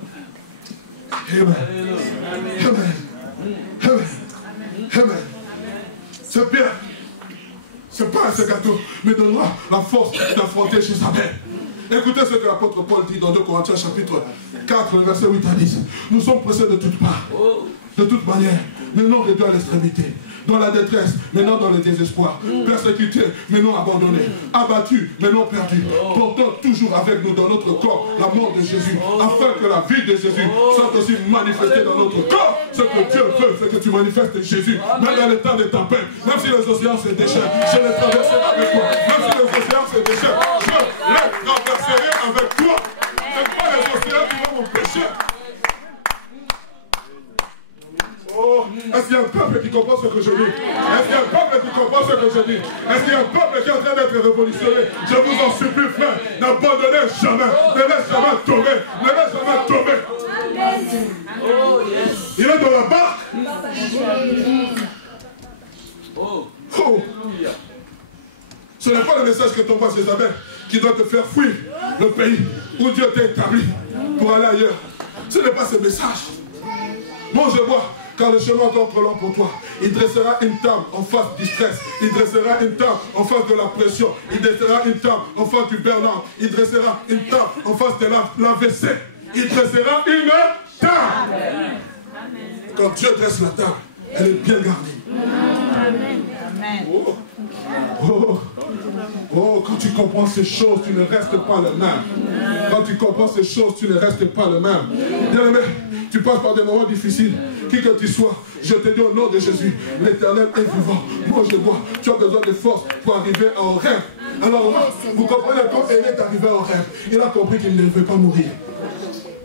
Amen. Amen. Amen. Amen. C'est bien. C'est pas ce gâteau, mais donne-moi la force d'affronter Jézabel. Écoutez ce que l'apôtre Paul dit dans 2 Corinthiens chapitre 4, verset 8 à 10. Nous sommes pressés de toutes parts, de toute manière, mais non réduits à l'extrémité. Dans la détresse, mais non dans le désespoir. Persécutés, mais non abandonnés. Abattus, mais non perdus. Portant toujours avec nous dans notre corps la mort de Jésus, afin que la vie de Jésus soit aussi manifestée dans notre corps. Ce que Dieu veut, c'est que tu manifestes Jésus, même dans le temps de tempête. Même si les océans se déchirent, je les traverserai avec toi. Même si les océans se déchirent, je les traverserai avec toi. Ce n'est pas les océans qui vont m'empêcher. Oh, est-ce qu'il y a un peuple qui comprend ce que je dis? Est-ce qu'il y a un peuple qui comprend ce que je dis? Est-ce qu'il y a un peuple qui est en train d'être révolutionné? Je vous en supplie, frère, n'abandonnez jamais. Ne laisse jamais tomber. Ne laisse jamais tomber. Oh, yes. Il est dans la barque. Oh, Oh. Ce n'est pas le message que t'envoie Jézabel qui doit te faire fuir le pays où Dieu t'a établi pour aller ailleurs. Ce n'est pas ce message. Mange et bois, car le chemin est encore trop long pour toi. Il dressera une table en face du stress. Il dressera une table en face de la pression. Il dressera une table en face du burn-out. Il dressera une table en face de l'AVC. Il dressera une table. Quand Dieu dresse la table, elle est bien garnie. Oh. Oh. Oh, quand tu comprends ces choses, tu ne restes pas le même. Quand tu comprends ces choses, tu ne restes pas le même. Bien-aimé, tu passes par des moments difficiles. Qui que tu sois, je te dis au nom de Jésus, l'Éternel est vivant. Mange et bois. Tu as besoin de force pour arriver à un rêve. Alors, vous comprenez, quand Aimé est arrivé au rêve, il a compris qu'il ne veut pas mourir.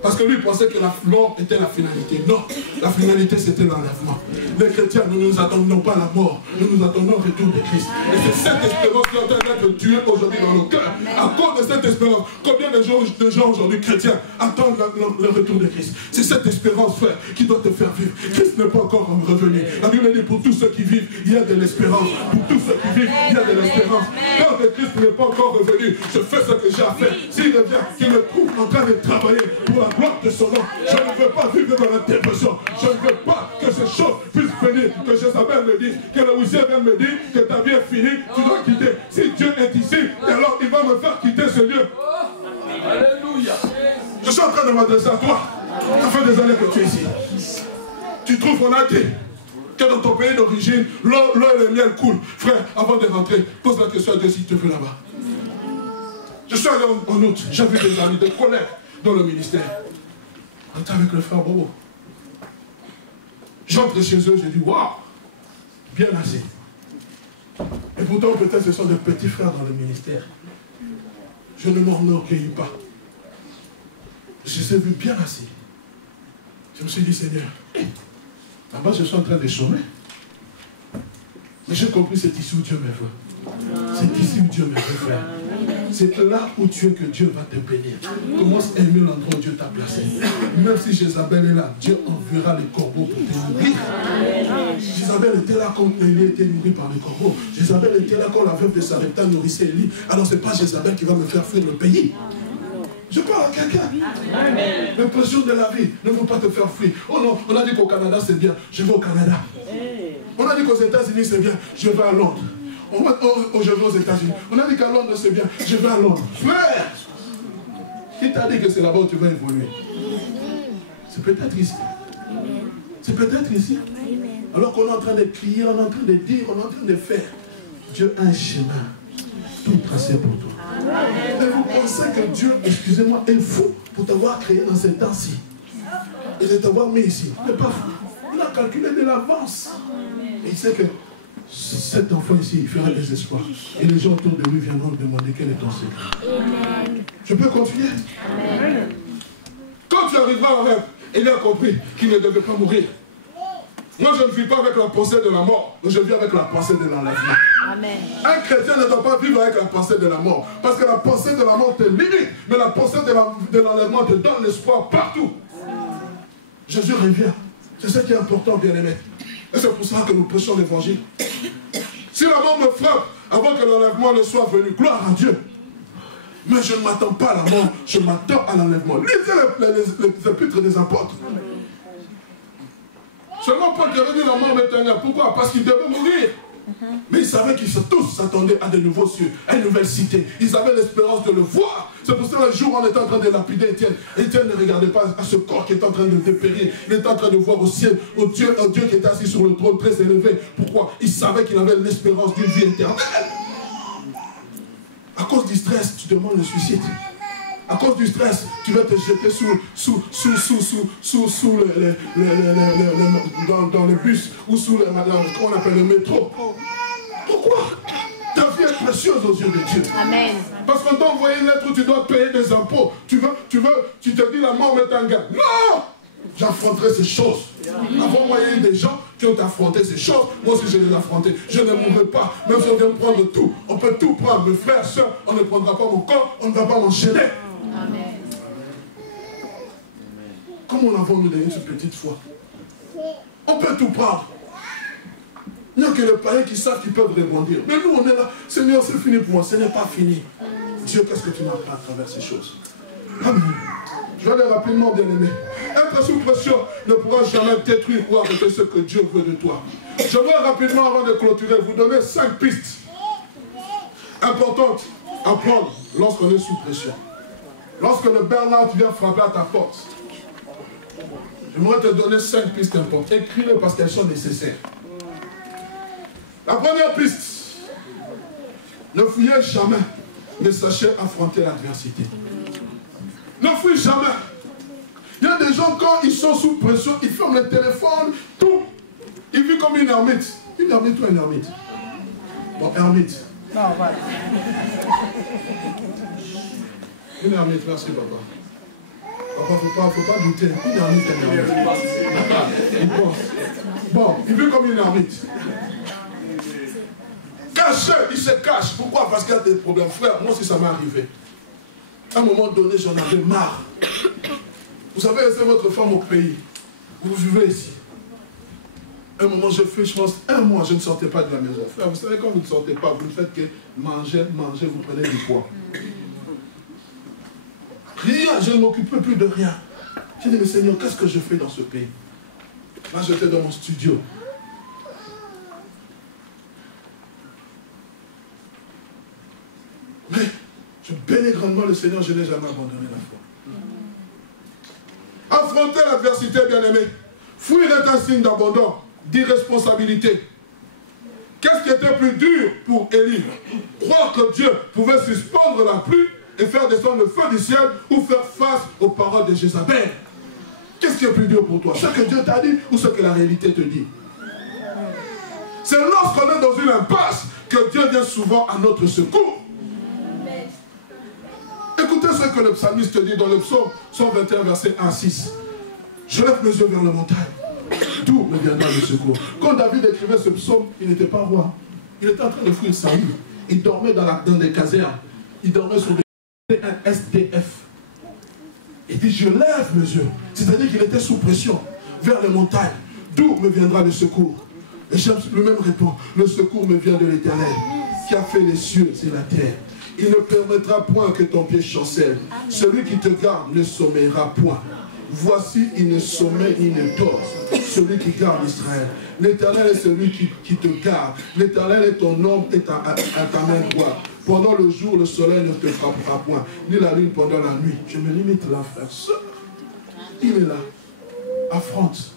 Parce que lui pensait que la mort était la finalité. Non, la finalité c'était l'enlèvement. Les chrétiens, nous ne nous attendons pas à la mort, nous nous attendons au retour de Christ. Et c'est cette espérance qui est en train d'être tuée aujourd'hui dans nos cœurs. À cause de cette espérance, combien de gens aujourd'hui chrétiens attendent le retour de Christ? C'est cette espérance, frère, qui doit te faire vivre. Christ n'est pas encore revenu. La Bible dit pour tous ceux qui vivent, il y a de l'espérance. Pour tous ceux qui vivent, il y a de l'espérance. Quand Christ n'est pas encore revenu, je fais ce que j'ai à faire. S'il revient, qu'il me trouve en train de travailler pour la gloire de son nom. Je ne veux pas vivre dans la dépression. Je ne veux pas que ces choses puissent venir. Que Jézabel me dise, que le Oussien me dise que ta vie est finie, tu dois quitter. Si Dieu est ici, alors il va me faire quitter ce lieu. Alléluia. Je suis en train de m'adresser à toi. Ça fait des années que tu es ici. Tu trouves, on a dit que dans ton pays d'origine, l'eau et le miel coulent. Frère, avant de rentrer, pose la question à Dieu s'il te veut là-bas. Je suis allé en août, j'ai vu des amis, des collègues dans le ministère. On était avec le frère Bobo. J'entre chez eux, j'ai dit, waouh, bien assis. Et pourtant, peut-être ce sont des petits frères dans le ministère. Je ne m'enorgueillis pas. Je les ai vus bien assis. Je me suis dit, Seigneur, là-bas, je suis en train de chômer. Mais j'ai compris, c'est ici où Dieu me veut. C'est ici où Dieu me veut, frère. C'est là où tu es que Dieu va te bénir. Commence à aimer l'endroit où Dieu t'a placé. Même si Jézabel est là, Dieu enverra les corbeaux pour te nourrir. Jézabel était là quand Élie était nourri par les corbeaux. Jézabel était là quand la veuve de Sarepta nourrissait Élie. Alors ce n'est pas Jézabel qui va me faire fuir le pays. Je parle à quelqu'un. L'impression de la vie ne veut pas te faire fuir. Oh non, on a dit qu'au Canada c'est bien, je vais au Canada. On a dit qu'aux États-Unis c'est bien, je vais à Londres. Je vais aux États-Unis. On a dit qu'à Londres c'est bien, je vais à Londres. Frère, qui t'a dit que c'est là-bas où tu vas évoluer? C'est peut-être ici. C'est peut-être ici. Alors qu'on est en train de crier, on est en train de dire, on est en train de faire. Dieu a un chemin tout tracé pour toi. Et vous pensez que Dieu, excusez-moi, est fou pour t'avoir créé dans ce temps-ci et de t'avoir mis ici. Il n'est pas fou. Il a calculé de l'avance. Et il sait que cet enfant ici, il fera des espoirs. Et les gens autour de lui viendront lui demander quel est ton secret. Je peux continuer? Quand tu arriveras avec, il a compris qu'il ne devait pas mourir. Moi, je ne vis pas avec la pensée de la mort, mais je vis avec la pensée de l'enlèvement. Un chrétien ne doit pas vivre avec la pensée de la mort, parce que la pensée de la mort te limite, mais la pensée de l'enlèvement te donne l'espoir partout. Jésus revient. C'est ce qui est important, bien-aimé. Et c'est pour ça que nous prêchons l'évangile. Si la mort me frappe avant que l'enlèvement ne soit venu, gloire à Dieu. Mais je ne m'attends pas à la mort, je m'attends à l'enlèvement. Lisez les épîtres des apôtres. Seulement Paul qui avait dit la mort m'éternelle. Pourquoi? Parce qu'il devait mourir. Mais ils savaient qu'ils tous s'attendaient à de nouveaux cieux, à une nouvelle cité. Ils avaient l'espérance de le voir. C'est pour ça que le jour où on était en train de lapider Étienne, Étienne ne regardait pas à ce corps qui est en train de dépérir. Il était en train de voir au ciel, au Dieu qui était assis sur le trône très élevé. Pourquoi? Il savait qu'il avait l'espérance d'une vie éternelle. À cause du stress, tu demandes le suicide. À cause du stress, tu vas te jeter dans le bus ou sous le, comment on appelle, le métro. Pourquoi? Ta vie est précieuse aux yeux de Dieu. Amen. Parce qu'on t'a envoyé une lettre où tu dois payer des impôts. Tu te dis la mort m'est un gars. Non! J'affronterai ces choses. Avant moi, il y a eu des gens qui ont affronté ces choses. Moi aussi, je les ai affrontés. Je ne mourrai pas. Même si on vient prendre tout, on peut tout prendre. Mes frères, sœurs, on ne prendra pas mon corps, on ne va pas m'enchaîner. Amen. Comment avons-nous donné cette petite foi? On peut tout prendre. Il n'y a que les païens qui savent qu'ils peuvent rebondir. Mais nous, on est là. Seigneur, c'est fini pour moi. Ce n'est pas fini. Dieu, qu'est-ce que tu m'apprends à travers ces choses? Amen. Je vais aller rapidement, bien-aimé. Être sous pression ne pourra jamais détruire ou arrêter ce que Dieu veut de toi. Je vais rapidement, avant de clôturer, vous donner 5 pistes importantes à prendre lorsqu'on est sous pression. Lorsque le burn-out vient frapper à ta porte, j'aimerais te donner 5 pistes importantes. Écris-les parce qu'elles sont nécessaires. La première piste, ne fuyez jamais, mais sachez affronter l'adversité. Ne fuyez jamais. Il y a des gens, quand ils sont sous pression, ils ferment le téléphone, tout. Ils vivent comme une ermite. Une ermite ou une ermite? Bon, ermite. Non, voilà. Une ermite, merci papa. Papa, faut pas douter. Une ermite, il pense. Bon, il vit comme une ermite. Caché, il se cache. Pourquoi? Parce qu'il y a des problèmes. Frère, moi aussi ça m'est arrivé. À un moment donné, j'en avais marre. Vous savez, laissez votre femme au pays. Vous vivez ici. Un moment, j'ai fait, je pense, un mois, je ne sortais pas de la maison. Frère, vous savez, quand vous ne sortez pas, vous ne faites que manger, vous prenez du poids. Rien, je ne m'occupais plus de rien. J'ai dit, mais Seigneur, qu'est-ce que je fais dans ce pays? Là, j'étais dans mon studio. Mais, je bénis grandement le Seigneur, je n'ai jamais abandonné la foi. Affronter l'adversité, bien-aimé. Fuir est un signe d'abandon, d'irresponsabilité. Qu'est-ce qui était plus dur pour Élie? Croire que Dieu pouvait suspendre la pluie et faire descendre le feu du ciel ou faire face aux paroles de Jézabel. Qu'est-ce qui est plus dur pour toi? Ce que Dieu t'a dit ou ce que la réalité te dit? C'est lorsqu'on est dans une impasse que Dieu vient souvent à notre secours. Écoutez ce que le psalmiste dit dans le psaume 121, verset 1 à 6. Je lève mes yeux vers la montagne. D'où me viendra le secours? Quand David écrivait ce psaume, il n'était pas roi. Il était en train de fuir Saül. Il dormait dans des casernes. Il dormait sur un SDF. Il dit, je lève mes yeux. C'est-à-dire qu'il était sous pression vers les montagnes. D'où me viendra le secours? Et lui-même répond, le secours me vient de l'Éternel, qui a fait les cieux et la terre. Il ne permettra point que ton pied chancelle. Celui qui te garde ne sommeillera point. Voici, il ne sommeille ni ne dort, celui qui garde Israël. L'Éternel est celui qui te garde. L'Éternel est ton ombre et à ta main droite. Pendant le jour, le soleil ne te frappera point, ni la lune pendant la nuit. Je me limite là, frère. Il est là. Affronte.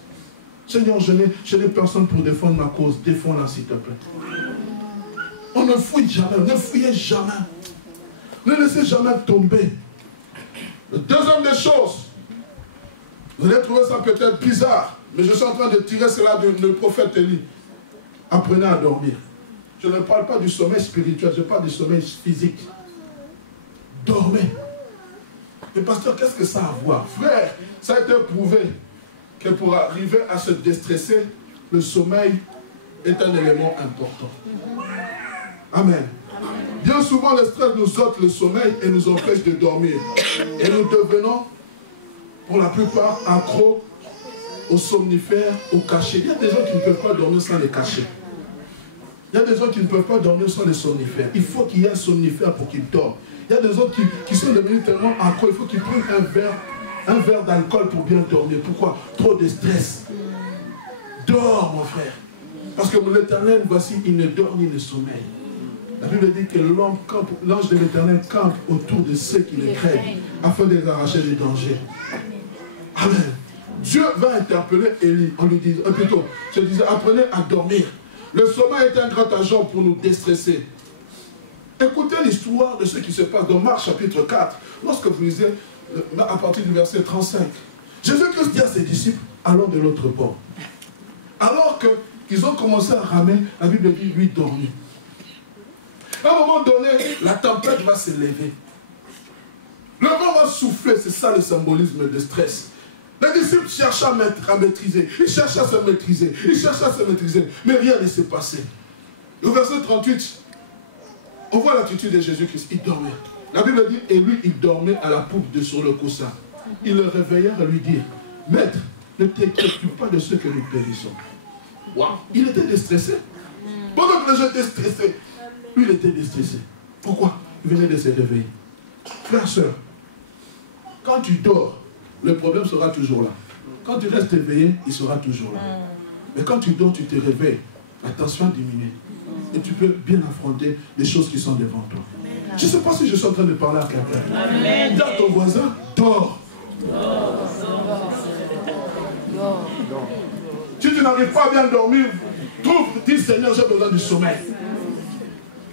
Seigneur, je n'ai personne pour défendre ma cause. Défends-la, s'il te plaît. On ne fouille jamais. Ne fouillez jamais. Ne laissez jamais tomber. La deuxième des choses, vous allez trouver ça peut-être bizarre, mais je suis en train de tirer cela du prophète Élie. Apprenez à dormir. Je ne parle pas du sommeil spirituel, je parle du sommeil physique. Dormez. Mais pasteur, qu'est-ce que ça a à voir? Frère, ça a été prouvé que pour arriver à se déstresser, le sommeil est un élément important. Amen. Bien souvent, le stress nous ôte le sommeil et nous empêche de dormir. Et nous devenons, pour la plupart, accros aux somnifères, aux cachets. Il y a des gens qui ne peuvent pas dormir sans les cachets. Il y a des gens qui ne peuvent pas dormir sans les somnifères. Il faut qu'il y ait un somnifère pour qu'ils dorment. Il y a des autres qui sont devenus tellement accros, il faut qu'ils prennent un verre d'alcool pour bien dormir. Pourquoi? Trop de stress. Dors, mon frère. Parce que l'Éternel, voici, il ne dort ni ne sommeille. La Bible dit que l'ange de l'Éternel campe autour de ceux qui le craignent, afin de les arracher des dangers. Amen. Dieu va interpeller Élie en lui disant, plutôt, je disais, apprenez à dormir. Le sommeil est un grand agent pour nous déstresser. Écoutez l'histoire de ce qui se passe dans Marc chapitre 4, lorsque vous lisez à partir du verset 35. Jésus-Christ dit à ses disciples, allons de l'autre bord. Alors qu'ils ont commencé à ramer, la Bible dit, lui dormit. À un moment donné, la tempête va se lever. Le vent va souffler, c'est ça le symbolisme de stress. Les disciples cherchent à maîtriser, ils cherchent à se maîtriser, ils cherchent à se maîtriser, mais rien ne s'est passé. Au verset 38, on voit l'attitude de Jésus-Christ, il dormait. La Bible dit, et lui, il dormait à la poupe sur le coussin. Il le réveillait à lui dire, maître, ne t'inquiète pas de ce que nous périssons. Wow. Il était déstressé. Pendant que les gens étaient stressés, lui, il était déstressé. Pourquoi? Il venait de se réveiller. Frère, soeur, quand tu dors, le problème sera toujours là. Quand tu restes éveillé, il sera toujours là. Mais quand tu dors, tu te réveilles, la tension diminue. Et tu peux bien affronter les choses qui sont devant toi. Je ne sais pas si je suis en train de parler à quelqu'un. Dis à ton voisin, dors. Si tu n'arrives pas à bien dormir, dis Seigneur, j'ai besoin du sommeil.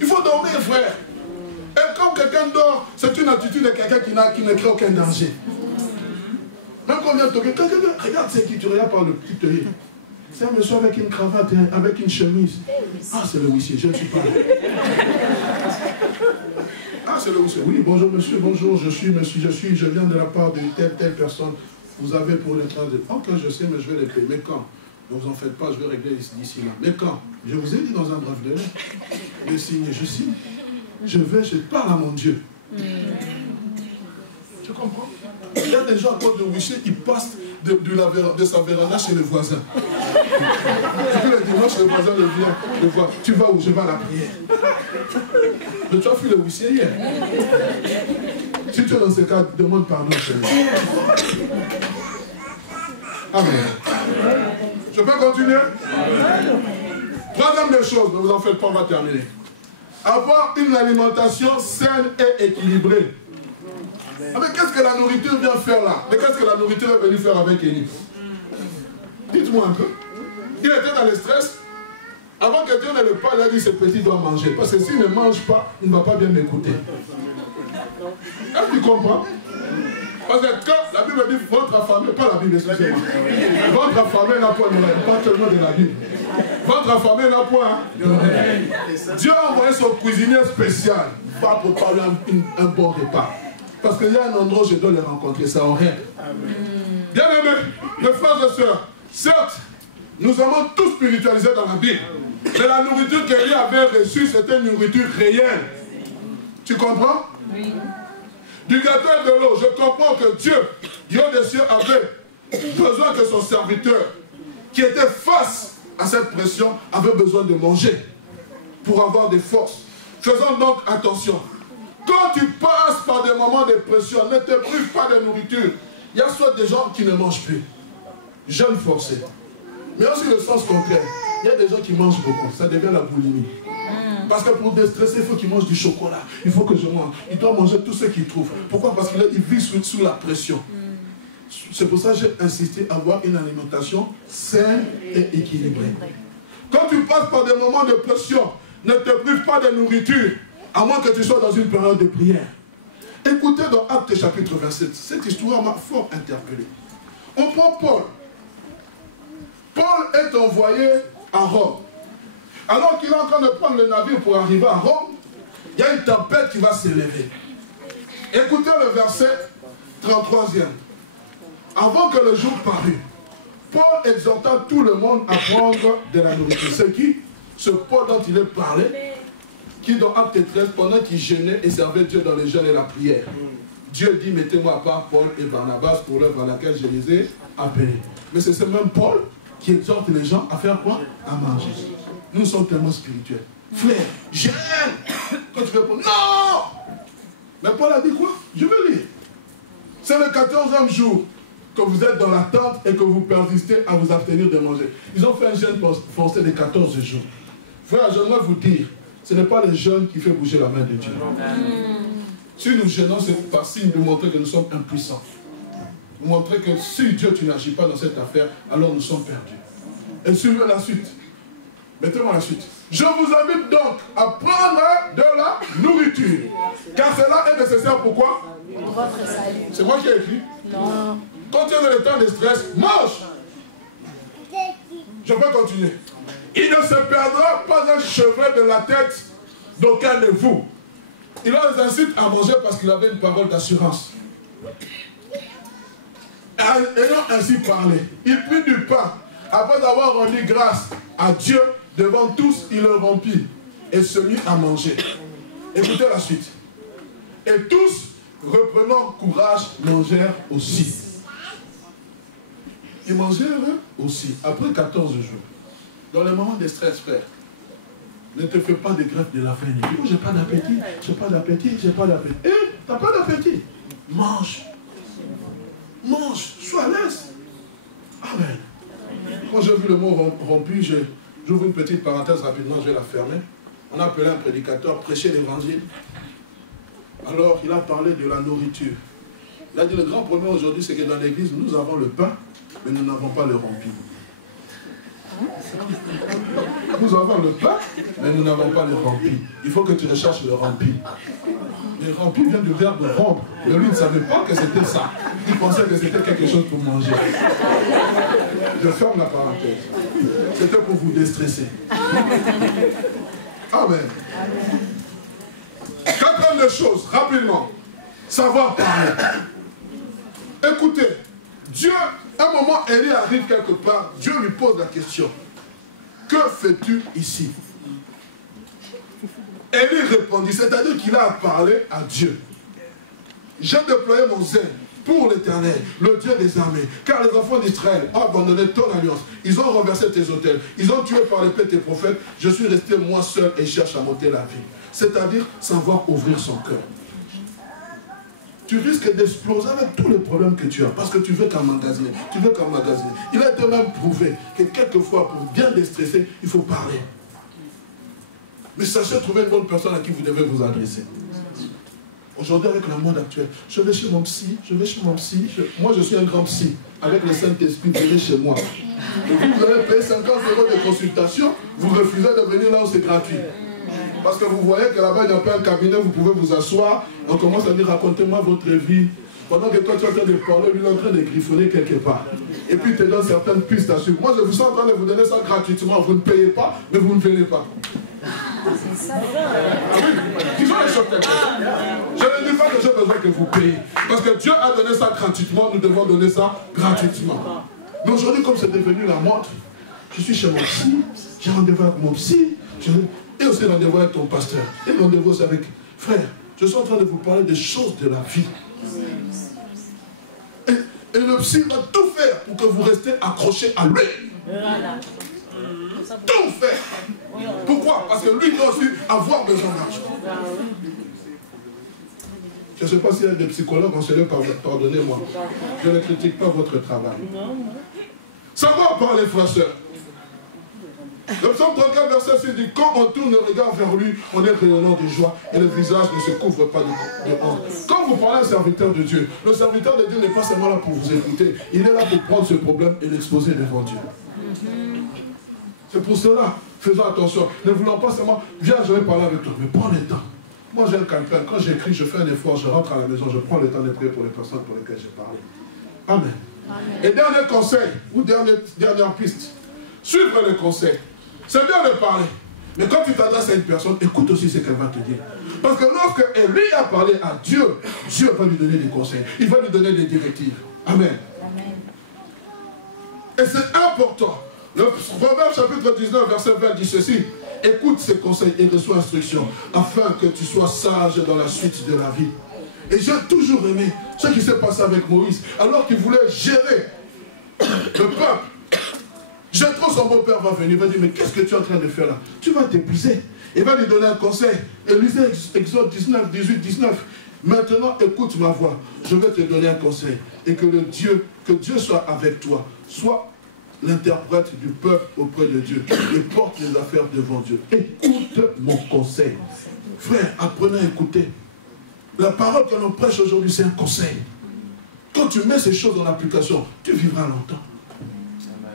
Il faut dormir, frère. Et quand quelqu'un dort, c'est une attitude de quelqu'un qui ne crée aucun danger. Même quand on vient toquer, regarde c'est qui, tu regardes par le petit œil. C'est un monsieur avec une cravate, avec une chemise. Ah, c'est le huissier, je ne suis pas là. Ah, c'est le monsieur. Oui, bonjour monsieur, bonjour, je viens de la part de telle personne. Vous avez pour le train de... Ok, je sais, mais je vais les payer. Mais quand? Ne vous en faites pas, je vais régler d'ici là. Mais quand? Je vous ai dit dans un bref délai. Je signe, je signe. Je parle à mon Dieu. Tu comprends? Il y a des gens à cause de wicher qui passent de sa véranda chez le voisin. Depuis le dimanche, le voisin le voit. Tu vas où? Je vais à la prière. Mais tu as fait le wicher hier. Si tu es dans ce cas, demande pardon, Seigneur. Amen. Je peux continuer? Troisième des choses, ne vous en faites pas, on va terminer. Avoir une alimentation saine et équilibrée. Ah, mais qu'est-ce que la nourriture vient faire là? Mais qu'est-ce que la nourriture est venue faire avec Élie? Dites-moi un peu. Il était dans le stress. Avant que Dieu ne le parle, il a dit ce petit doit manger. Parce que s'il ne mange pas, il ne va pas bien m'écouter. Est-ce que tu comprends? Parce que quand la Bible dit votre affamé, pas la Bible, excusez-moi. Votre affamé n'a point d'oreille, pas seulement de la Bible. Votre affamé n'a point d'oreille. Dieu a envoyé son cuisinier spécial pas pour parler un bon repas. Parce qu'il y a un endroit où je dois les rencontrer, c'est en rêve. Bien aimés, mes frères et sœurs, certes, nous avons tous spiritualisé dans la Bible. Mais la nourriture qu'Élie avait reçue, c'était une nourriture réelle. Tu comprends? Oui. Du gâteau et de l'eau, je comprends que Dieu, Dieu des cieux, avait besoin que son serviteur, qui était face à cette pression, avait besoin de manger pour avoir des forces. Faisons donc attention. Quand tu passes par des moments de pression, ne te prive pas de nourriture. Il y a soit des gens qui ne mangent plus, jeûne forcé. Mais aussi le sens contraire. Il y a des gens qui mangent beaucoup, ça devient la boulimie. Parce que pour déstresser, il faut qu'il mange du chocolat. Il faut que je mange. Il doit manger tout ce qu'il trouve. Pourquoi? Parce qu'il vit sous la pression. C'est pour ça que j'ai insisté à avoir une alimentation saine et équilibrée. Quand tu passes par des moments de pression, ne te prive pas de nourriture, à moins que tu sois dans une période de prière. Écoutez dans Actes chapitre 27, cette histoire m'a fort interpellé. On prend Paul. Paul est envoyé à Rome. Alors qu'il est en train de prendre le navire pour arriver à Rome, il y a une tempête qui va s'élever. Écoutez le verset 33e. Avant que le jour parût, Paul exhorta tout le monde à prendre de la nourriture. C'est qui? Ce Paul dont il est parlé, qui dans Acte 13, pendant qu'il jeûnait et servait Dieu dans le jeûne et la prière. Dieu dit, mettez-moi à part Paul et Barnabas pour l'œuvre à laquelle je les ai appelés. Mais c'est ce même Paul qui exhorte les gens à faire quoi? À manger. Nous sommes tellement spirituels. Frère, jeûne. Quand tu réponds, non! Mais Paul a dit quoi? Je veux lire. C'est le 14e jour que vous êtes dans la tente et que vous persistez à vous abstenir de manger. Ils ont fait un jeûne forcé de 14 jours. Frère, j'aimerais vous dire, ce n'est pas le jeûne qui fait bouger la main de Dieu. Si nous jeûnons, c'est par signe de montrer que nous sommes impuissants. Montrer que si Dieu, tu n'agis pas dans cette affaire, alors nous sommes perdus. Et suivez la suite. Mettez-moi la suite. Je vous invite donc à prendre de la nourriture. Car cela est nécessaire. Pourquoi? C'est moi qui ai écrit. Non. Quand tu es dans le temps de stress, mange. Je peux continuer. Il ne se perdra pas un cheveu de la tête d'aucun de vous. Il les incite à manger parce qu'il avait une parole d'assurance. Ayant ainsi parlé, il prit du pain. Après avoir rendu grâce à Dieu, devant tous, il le rompit et se mit à manger. Écoutez la suite. Et tous, reprenant courage, mangèrent aussi. Ils mangèrent aussi, après 14 jours. Dans les moments de stress, frère, ne te fais pas de greffe de la faim. Oh, j'ai pas d'appétit, j'ai pas d'appétit, j'ai pas d'appétit. Eh, t'as pas d'appétit. Mange. Mange, sois à l'aise. Amen. Quand j'ai vu le mot rompu, j'ouvre une petite parenthèse rapidement, je vais la fermer. On a appelé un prédicateur, prêcher l'évangile. Alors, il a parlé de la nourriture. Il a dit, le grand problème aujourd'hui, c'est que dans l'église, nous avons le pain, mais nous n'avons pas le rompu. Nous avons le pain, mais nous n'avons pas le rompu. Il faut que tu recherches le rompu. Le rompu vient du verbe rompre. Mais lui ne savait pas que c'était ça. Il pensait que c'était quelque chose pour manger. Je ferme la parenthèse. C'était pour vous déstresser. Amen. 4 Deuxième des choses, rapidement, savoir parler. Écoutez, Dieu, à un moment, Élie arrive quelque part, Dieu lui pose la question. Que fais-tu ici? Élie répondit, c'est-à-dire qu'il a parlé à Dieu. J'ai déployé mon zèle pour l'Éternel, le Dieu des armées, car les enfants d'Israël ont abandonné ton alliance. Ils ont renversé tes autels. Ils ont tué par l'épée tes prophètes. Je suis resté moi seul et cherche à monter la vie. C'est-à-dire savoir ouvrir son cœur. Tu risques d'exploser avec tous les problèmes que tu as, parce que tu veux qu'emmagasiner. Tu veux qu'emmagasiner. Il a été même prouvé que quelquefois, pour bien déstresser, il faut parler. Mais sachez trouver une bonne personne à qui vous devez vous adresser. Aujourd'hui, avec le monde actuel, je vais chez mon psy, moi je suis un grand psy. Avec le Saint-Esprit, venez chez moi. Et vous allez payer 50 € de consultation, vous refusez de venir là où c'est gratuit. Parce que vous voyez que là-bas, il n'y a pas un cabinet, vous pouvez vous asseoir, on commence à dire, racontez-moi votre vie. Pendant que toi, tu es en train de parler, lui, il est en train de griffonner quelque part. Et puis, il te donne certaines pistes à suivre. Moi, je suis en train de vous donner ça gratuitement. Vous ne payez pas, mais vous ne venez pas. C'est ça. Je ne dis pas que j'ai besoin que vous payiez. Parce que Dieu a donné ça gratuitement, nous devons donner ça gratuitement. Mais aujourd'hui, comme c'est devenu la mode, je suis chez mon psy, j'ai rendez-vous avec mon psy, et aussi rendez-vous avec ton pasteur, et rendez-vous aussi avec frère. Je suis en train de vous parler des choses de la vie. Et le psy va tout faire pour que vous restez accrochés à lui. Tout faire. Pourquoi? Parce que lui doit aussi avoir besoin d'argent. Je ne sais pas s'il y a des psychologues enseignés, pardonnez-moi. Je ne critique pas votre travail. Savoir parler, frères et sœurs. Le psaume 34, verset 6 dit, quand on tourne le regard vers lui, on est rayonnant de joie et le visage ne se couvre pas de honte. Quand vous parlez à un serviteur de Dieu, le serviteur de Dieu n'est pas seulement là pour vous écouter, il est là pour prendre ce problème et l'exposer devant Dieu. C'est pour cela, faisons attention. Ne voulons pas seulement, viens, je vais parler avec toi, mais prends le temps. Moi, j'ai un campagne. Quand j'écris, je fais un effort, je rentre à la maison, je prends le temps de prier pour les personnes pour lesquelles j'ai parlé. Amen. Amen. Et dernier conseil, ou dernière piste, suivre les conseils. C'est bien de parler. Mais quand tu t'adresses à une personne, écoute aussi ce qu'elle va te dire. Parce que lorsque Élie a parlé à Dieu, Dieu va lui donner des conseils. Il va lui donner des directives. Amen. Amen. Et c'est important. Le Proverbe chapitre 19, verset 20 dit ceci. Écoute ces conseils et reçois instruction, afin que tu sois sage dans la suite de la vie. Et j'ai toujours aimé ce qui s'est passé avec Moïse, alors qu'il voulait gérer le peuple. Jéthro, son beau-père, va venir, il va dire, mais qu'est-ce que tu es en train de faire là? Tu vas t'épuiser. Il va lui donner un conseil. Et lisez Exode 19, 18, 19. Maintenant, écoute ma voix. Je vais te donner un conseil. Et que Dieu soit avec toi. Sois l'interprète du peuple auprès de Dieu. Et porte les affaires devant Dieu. Écoute mon conseil. Frère, apprenez à écouter. La parole que l'on prêche aujourd'hui, c'est un conseil. Quand tu mets ces choses en application, tu vivras longtemps.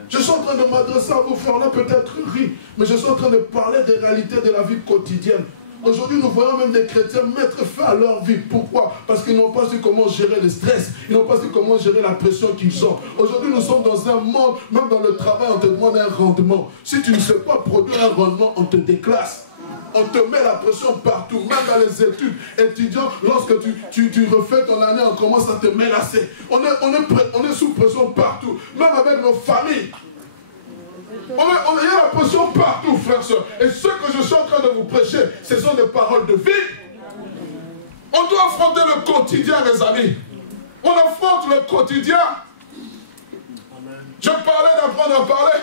Je suis en train de m'adresser à vos frères, on a peut-être ri, mais je suis en train de parler des réalités de la vie quotidienne. Aujourd'hui, nous voyons même des chrétiens mettre fin à leur vie. Pourquoi? Parce qu'ils n'ont pas su comment gérer le stress, ils n'ont pas su comment gérer la pression qu'ils ont. Aujourd'hui, nous sommes dans un monde, même dans le travail, on te demande un rendement. Si tu ne sais pas produire un rendement, on te déclasse. On te met la pression partout, même dans les études. Étudiants, lorsque tu refais ton année, on commence à te menacer. On est sous pression partout, même avec nos familles. On a la pression partout, frères et sœurs. Et ce que je suis en train de vous prêcher, ce sont des paroles de vie. On doit affronter le quotidien, les amis. On affronte le quotidien. Je parlais d'apprendre à parler.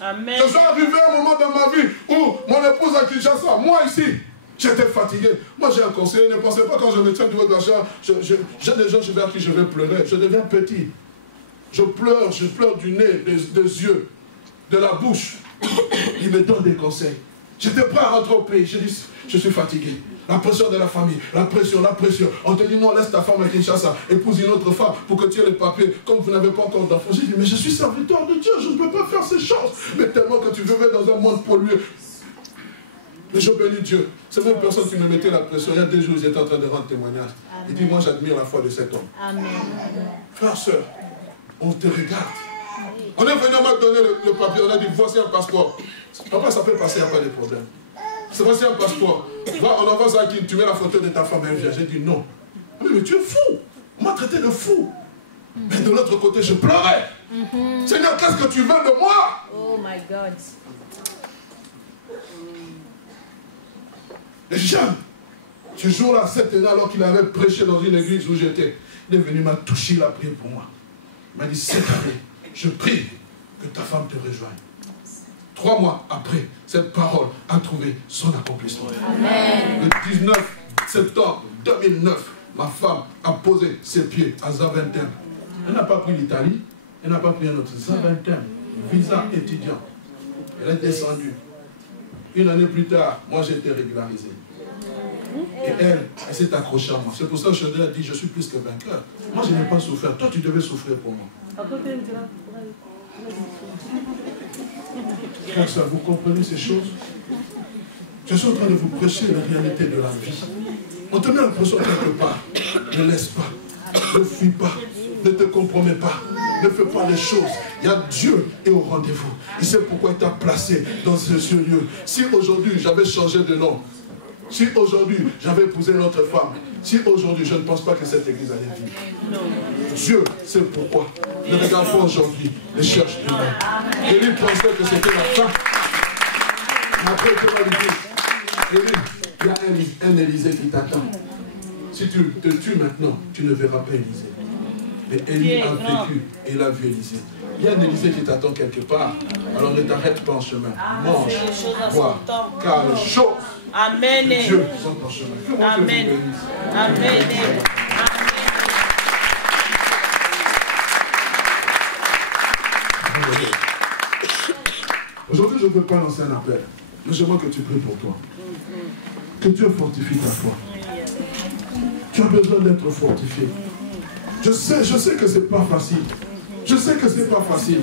Amen. Je suis arrivé à un moment dans ma vie où mon épouse a Kinshasa, moi ici, j'étais fatigué. Moi j'ai un conseiller, ne pensez pas quand je me tiens du haut de la chair, j'ai des gens vers qui je vais pleurer, je deviens petit. Je pleure du nez, des yeux, de la bouche. Il me donne des conseils. J'étais prêt à rentrer au pays, je dis, je suis fatigué. La pression de la famille, la pression. On te dit non, laisse ta femme à Kinshasa, épouse une autre femme pour que tu aies les papiers, comme vous n'avez pas encore d'enfants. J'ai dit, mais je suis serviteur de Dieu, je ne peux pas faire ces choses. Mais tellement que tu vivais dans un monde pollué. Mais je bénis Dieu. C'est une personne qui me mettait la pression. Il y a 2 jours, ils étaient en train de rendre témoignage. Il dit, moi j'admire la foi de cet homme. Amen. Frère, soeur, on te regarde. On est venu à me donner le papier, on a dit, voici un passeport. Après, ça peut passer, il n'y a pas de problème. c'est voici un passeport. Va, on envoie ça à qui? Tu mets la photo de ta femme, elle vient. J'ai dit non. Mais tu es fou. On m'a traité de fou. Mais de l'autre côté, je pleurais. Seigneur, qu'est-ce que tu veux de moi? Oh my God. Et Jean, ce jour-là, cette année, alors qu'il avait prêché dans une église où j'étais, il est venu, m'a touché, il a prié pour moi. Il m'a dit, cette année, je prie que ta femme te rejoigne. 3 mois après, cette parole a trouvé son accomplissement. Amen. Le 19 septembre 2009, ma femme a posé ses pieds à Zaventem. Elle n'a pas pris l'Italie, elle n'a pas pris un autre. Zaventem, visa étudiant. Elle est descendue. Une année plus tard, moi j'ai été régularisé. Et elle s'est accrochée à moi. C'est pour ça que je lui ai dit, je suis plus que vainqueur. Moi je n'ai pas souffert. Toi tu devais souffrir pour moi. Frère, ça, vous comprenez ces choses? Je suis en train de vous prêcher la réalité de la vie. On te met l'impression quelque part. Ne laisse pas. Ne fuis pas. Ne te compromets pas. Ne fais pas les choses. Il y a Dieu est au rendez-vous. Il sait pourquoi il t'a placé dans ce lieu. Si aujourd'hui j'avais changé de nom, si aujourd'hui j'avais épousé une autre femme, si aujourd'hui je ne pense pas que cette église allait vivre. Dieu sait pourquoi. Ne regarde pas aujourd'hui, ne cherche demain. Et lui pensait que c'était la fin. Mais après, tu vas lui dire, Élie, il y a un Élysée qui t'attend. Si tu te tues maintenant, tu ne verras pas Élysée. Mais Élie a vécu et il a vu Élysée. Il y a un Élysée qui t'attend quelque part. Alors ne t'arrête pas en chemin. Mange, bois, car les choses Amen. de Dieu sont en chemin. Que mon Dieu vous bénisse. Amen. Aujourd'hui, je ne veux pas lancer un appel. Mais j'aimerais que tu pries pour toi. Que Dieu fortifie ta foi. Tu as besoin d'être fortifié. Je sais que c'est pas facile. Je sais que c'est pas facile.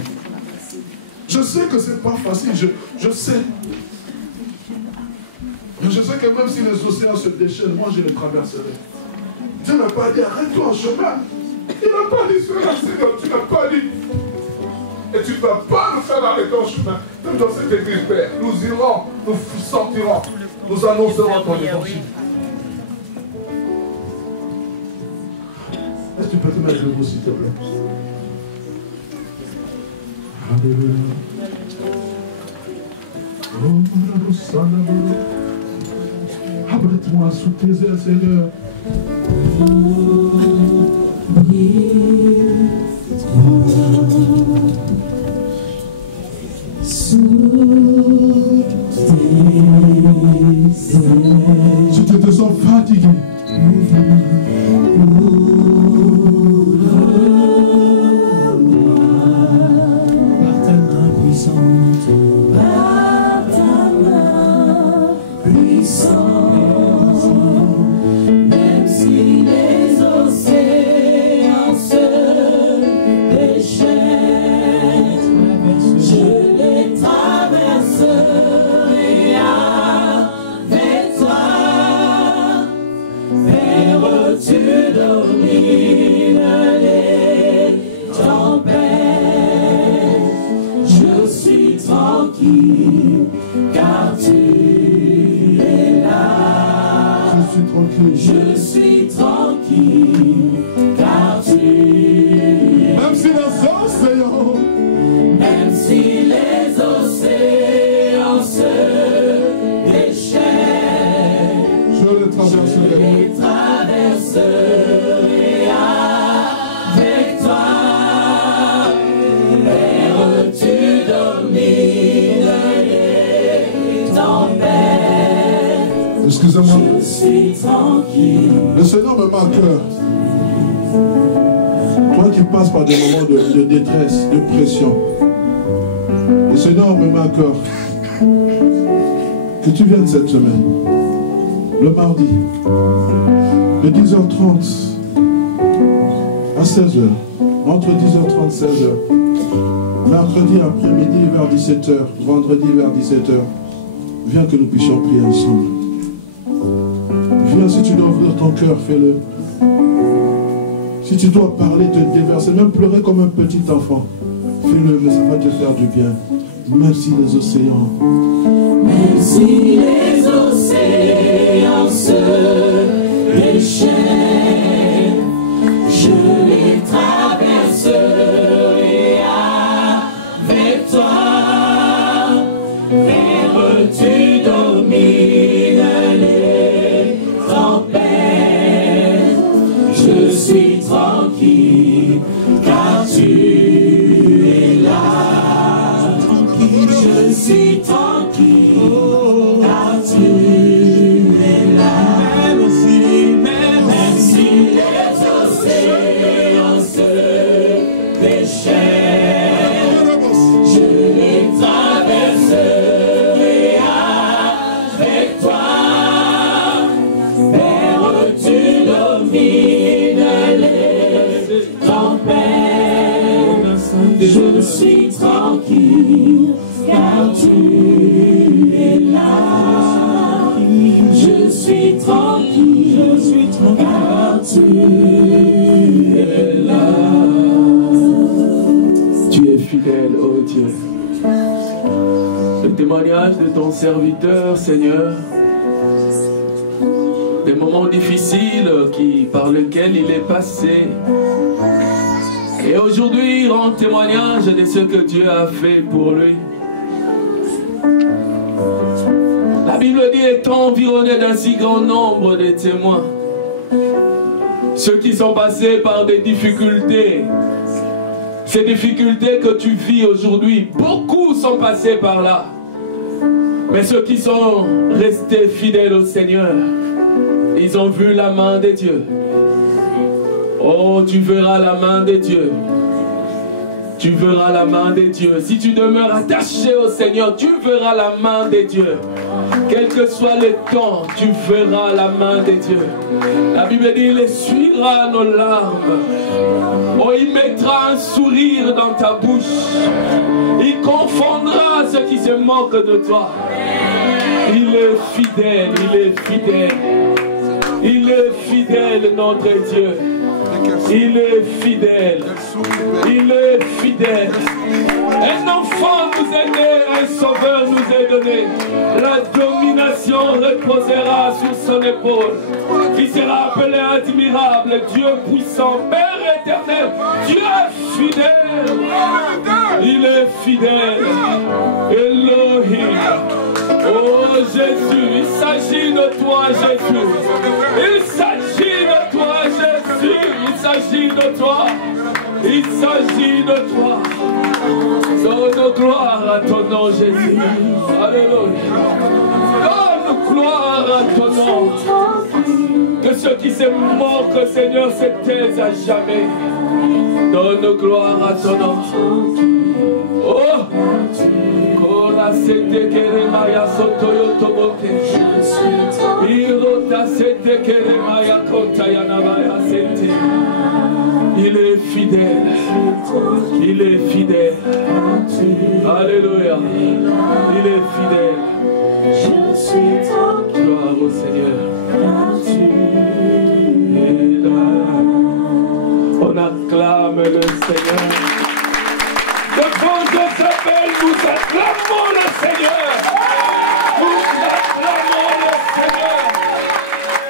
Je sais que c'est pas facile. Je sais. Mais je sais que même si les océans se déchaînent, moi je les traverserai. Dieu n'a pas dit arrête-toi en chemin. Il n'a pas dit cela, Seigneur. Tu n'as pas dit. Et tu ne vas pas nous faire arrêter en chemin. Même dans cette église, Père, nous irons, nous sortirons, nous annoncerons ton évangile. Est-ce que tu peux te mettre debout, s'il te plaît? Alléluia. Abrite-moi sous tes ailes, Seigneur. Si tu te sens fatigué, je suis tranquille, car tu es. Même si les océans, même si les océans se déchaînent, je les traverserai. Avec toi, Père, tu domines les tempêtes. Excusez-moi. Je suis tranquille. Le Seigneur me marque. Toi qui passes par des moments de détresse, de pression, le Seigneur me met à cœur que tu viennes cette semaine, le mardi, de 10h30 à 16h, entre 10h30 et 16h, mercredi après-midi vers 17h, vendredi vers 17h, viens que nous puissions prier ensemble. Viens, si tu dois ouvrir ton cœur, fais-le. Si tu dois parler, te déverser, même pleurer comme un petit enfant, fais-le, mais ça va te faire du bien. Même si les océans, même si les océans tu es là. Tu es fidèle, ô Dieu. Le témoignage de ton serviteur, Seigneur, des moments difficiles par lesquels il est passé. Et aujourd'hui, il rend témoignage de ce que Dieu a fait pour lui. La Bible dit, étant environné d'un si grand nombre de témoins, ceux qui sont passés par des difficultés, ces difficultés que tu vis aujourd'hui, beaucoup sont passés par là. Mais ceux qui sont restés fidèles au Seigneur, ils ont vu la main de Dieu. Oh, tu verras la main de Dieu. Tu verras la main de Dieu. Si tu demeures attaché au Seigneur, tu verras la main de Dieu. Quel que soit le temps, tu verras la main de Dieu. La Bible dit, il essuiera nos larmes. Oh, il mettra un sourire dans ta bouche. Il confondra ceux qui se moquent de toi. Il est fidèle, il est fidèle. Il est fidèle, notre Dieu. Il est fidèle. Il est fidèle. Un enfant nous est né, un sauveur nous est donné. La domination reposera sur son épaule. Il sera appelé admirable, Dieu puissant, Père éternel. Dieu est fidèle. Il est fidèle. Elohim. Oh Jésus, il s'agit de toi, Jésus. Il s'agit de toi, Jésus. Il s'agit de toi. Il s'agit de toi. Donne gloire à ton nom, Jésus. Alléluia. Donne gloire à ton nom. Que ceux qui se moquent, Seigneur, se taisent à jamais. Donne gloire à ton nom. Oh! Sete keremaya sotoyo tobote. Irota sete keremaya kotayana maya sete. Il est fidèle. Il est fidèle. Alléluia. Il est fidèle. Gloire au Seigneur. Et là, on acclame le Seigneur. Devant Jézabel, nous acclamons le Seigneur. Nous acclamons le Seigneur.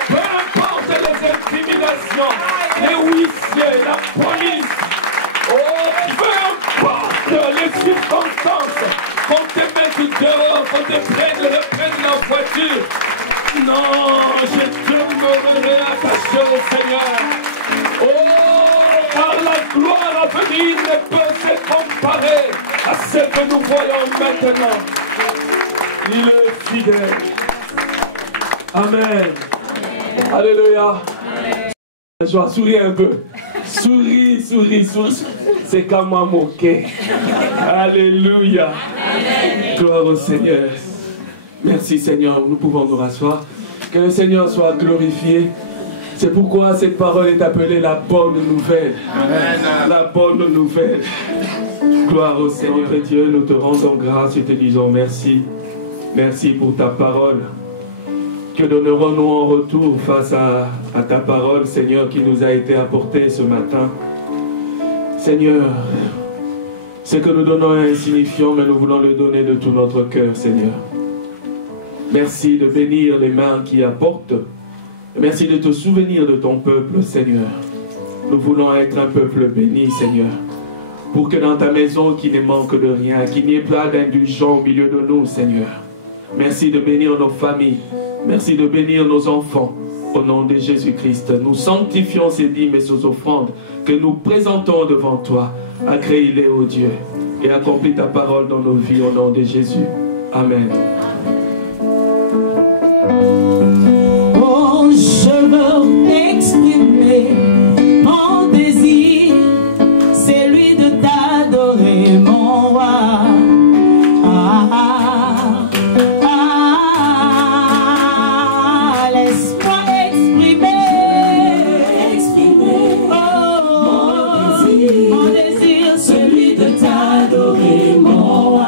Peu importe les intimidations, les huissiers, la police, oh, peu importe les circonstances, qu'on te mette dehors, qu'on te prenne la voiture. Non, je demeurerai attaché au Seigneur. Oh, car la gloire à venir ne peut se comparer à ce que nous voyons maintenant. Il est fidèle. Amen. Alléluia. Joie, souris un peu. Souris, souris, souris. C'est comme moi moquer. Alléluia. Gloire au Seigneur. Merci Seigneur. Nous pouvons nous rasseoir. Que le Seigneur soit glorifié. C'est pourquoi cette parole est appelée la bonne nouvelle. Amen. La bonne nouvelle. Gloire au Seigneur et Dieu, nous te rendons grâce et te disons merci. Merci pour ta parole. Que donnerons-nous en retour face à ta parole, Seigneur, qui nous a été apportée ce matin. Seigneur, ce que nous donnons est insignifiant, mais nous voulons le donner de tout notre cœur, Seigneur. Merci de bénir les mains qui apportent. Merci de te souvenir de ton peuple, Seigneur. Nous voulons être un peuple béni, Seigneur. Pour que dans ta maison, qu'il ne manque de rien, qu'il n'y ait pas d'indulgents au milieu de nous, Seigneur. Merci de bénir nos familles. Merci de bénir nos enfants. Au nom de Jésus-Christ, nous sanctifions ces dîmes et ces offrandes que nous présentons devant toi. Agrée-les, ô Dieu, et accomplis ta parole dans nos vies au nom de Jésus. Amen. Oh, je veux exprimer mon désir, c'est lui de t'adorer, mon roi. Laisse-moi exprimer mon désir, celui de t'adorer, mon roi.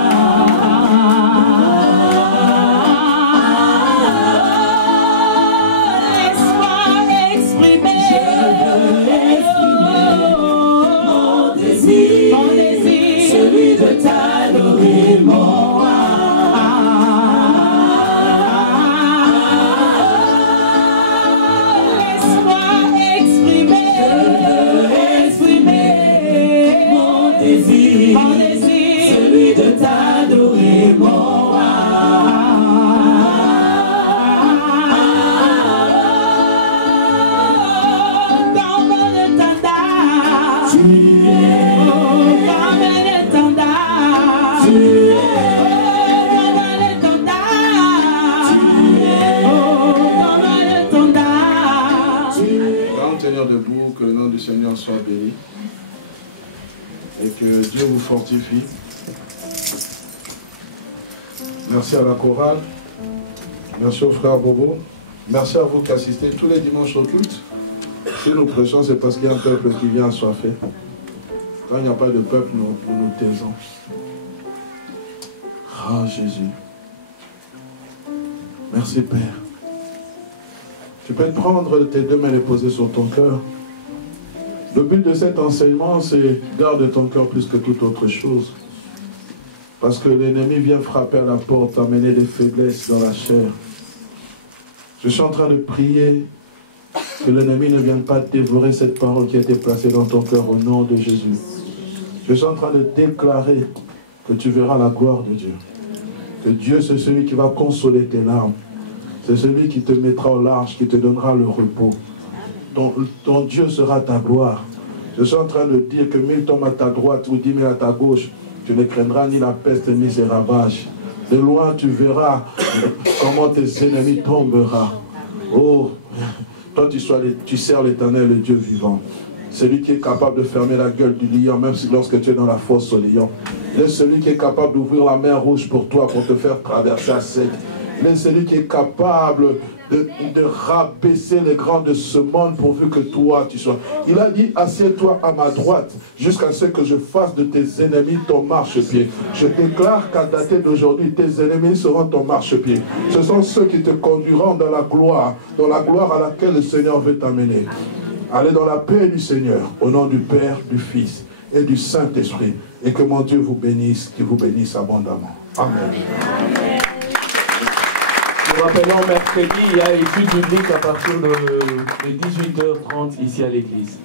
soit béni. Et que Dieu vous fortifie. Merci à la chorale. Merci au frère Bobo. Merci à vous qui assistez tous les dimanches au culte. Si nous prêchons, c'est parce qu'il y a un peuple qui vient assoiffé. Quand il n'y a pas de peuple, nous nous taisons. Ah, Jésus. Merci, Père. Tu peux prendre tes deux mains et les poser sur ton cœur. Le but de cet enseignement, c'est garde ton cœur plus que toute autre chose. Parce que l'ennemi vient frapper à la porte, amener des faiblesses dans la chair. Je suis en train de prier que l'ennemi ne vienne pas dévorer cette parole qui a été placée dans ton cœur au nom de Jésus. Je suis en train de déclarer que tu verras la gloire de Dieu. Que Dieu, c'est celui qui va consoler tes larmes. C'est celui qui te mettra au large, qui te donnera le repos. Ton Dieu sera ta gloire. Je suis en train de dire que 1000 tombent à ta droite ou 10 000 à ta gauche, tu ne craindras ni la peste ni ses ravages. De loin, tu verras comment tes ennemis tomberont. Oh, toi, tu sers l'Éternel, le Dieu vivant. Celui qui est capable de fermer la gueule du lion, même si lorsque tu es dans la fosse au lion. Il est celui qui est capable d'ouvrir la mer rouge pour toi, pour te faire traverser à sec. Il est celui qui est capable de rabaisser les grands de ce monde pourvu que toi tu sois. Il a dit, assieds-toi à ma droite jusqu'à ce que je fasse de tes ennemis ton marchepied. Je déclare qu'à dater d'aujourd'hui, tes ennemis seront ton marchepied. Ce sont ceux qui te conduiront dans la gloire à laquelle le Seigneur veut t'amener. Allez dans la paix du Seigneur, au nom du Père, du Fils et du Saint-Esprit. Et que mon Dieu vous bénisse, qu'il vous bénisse abondamment. Amen. Nous rappelons, mercredi, il y a étude biblique à partir de 18h30 ici à l'église.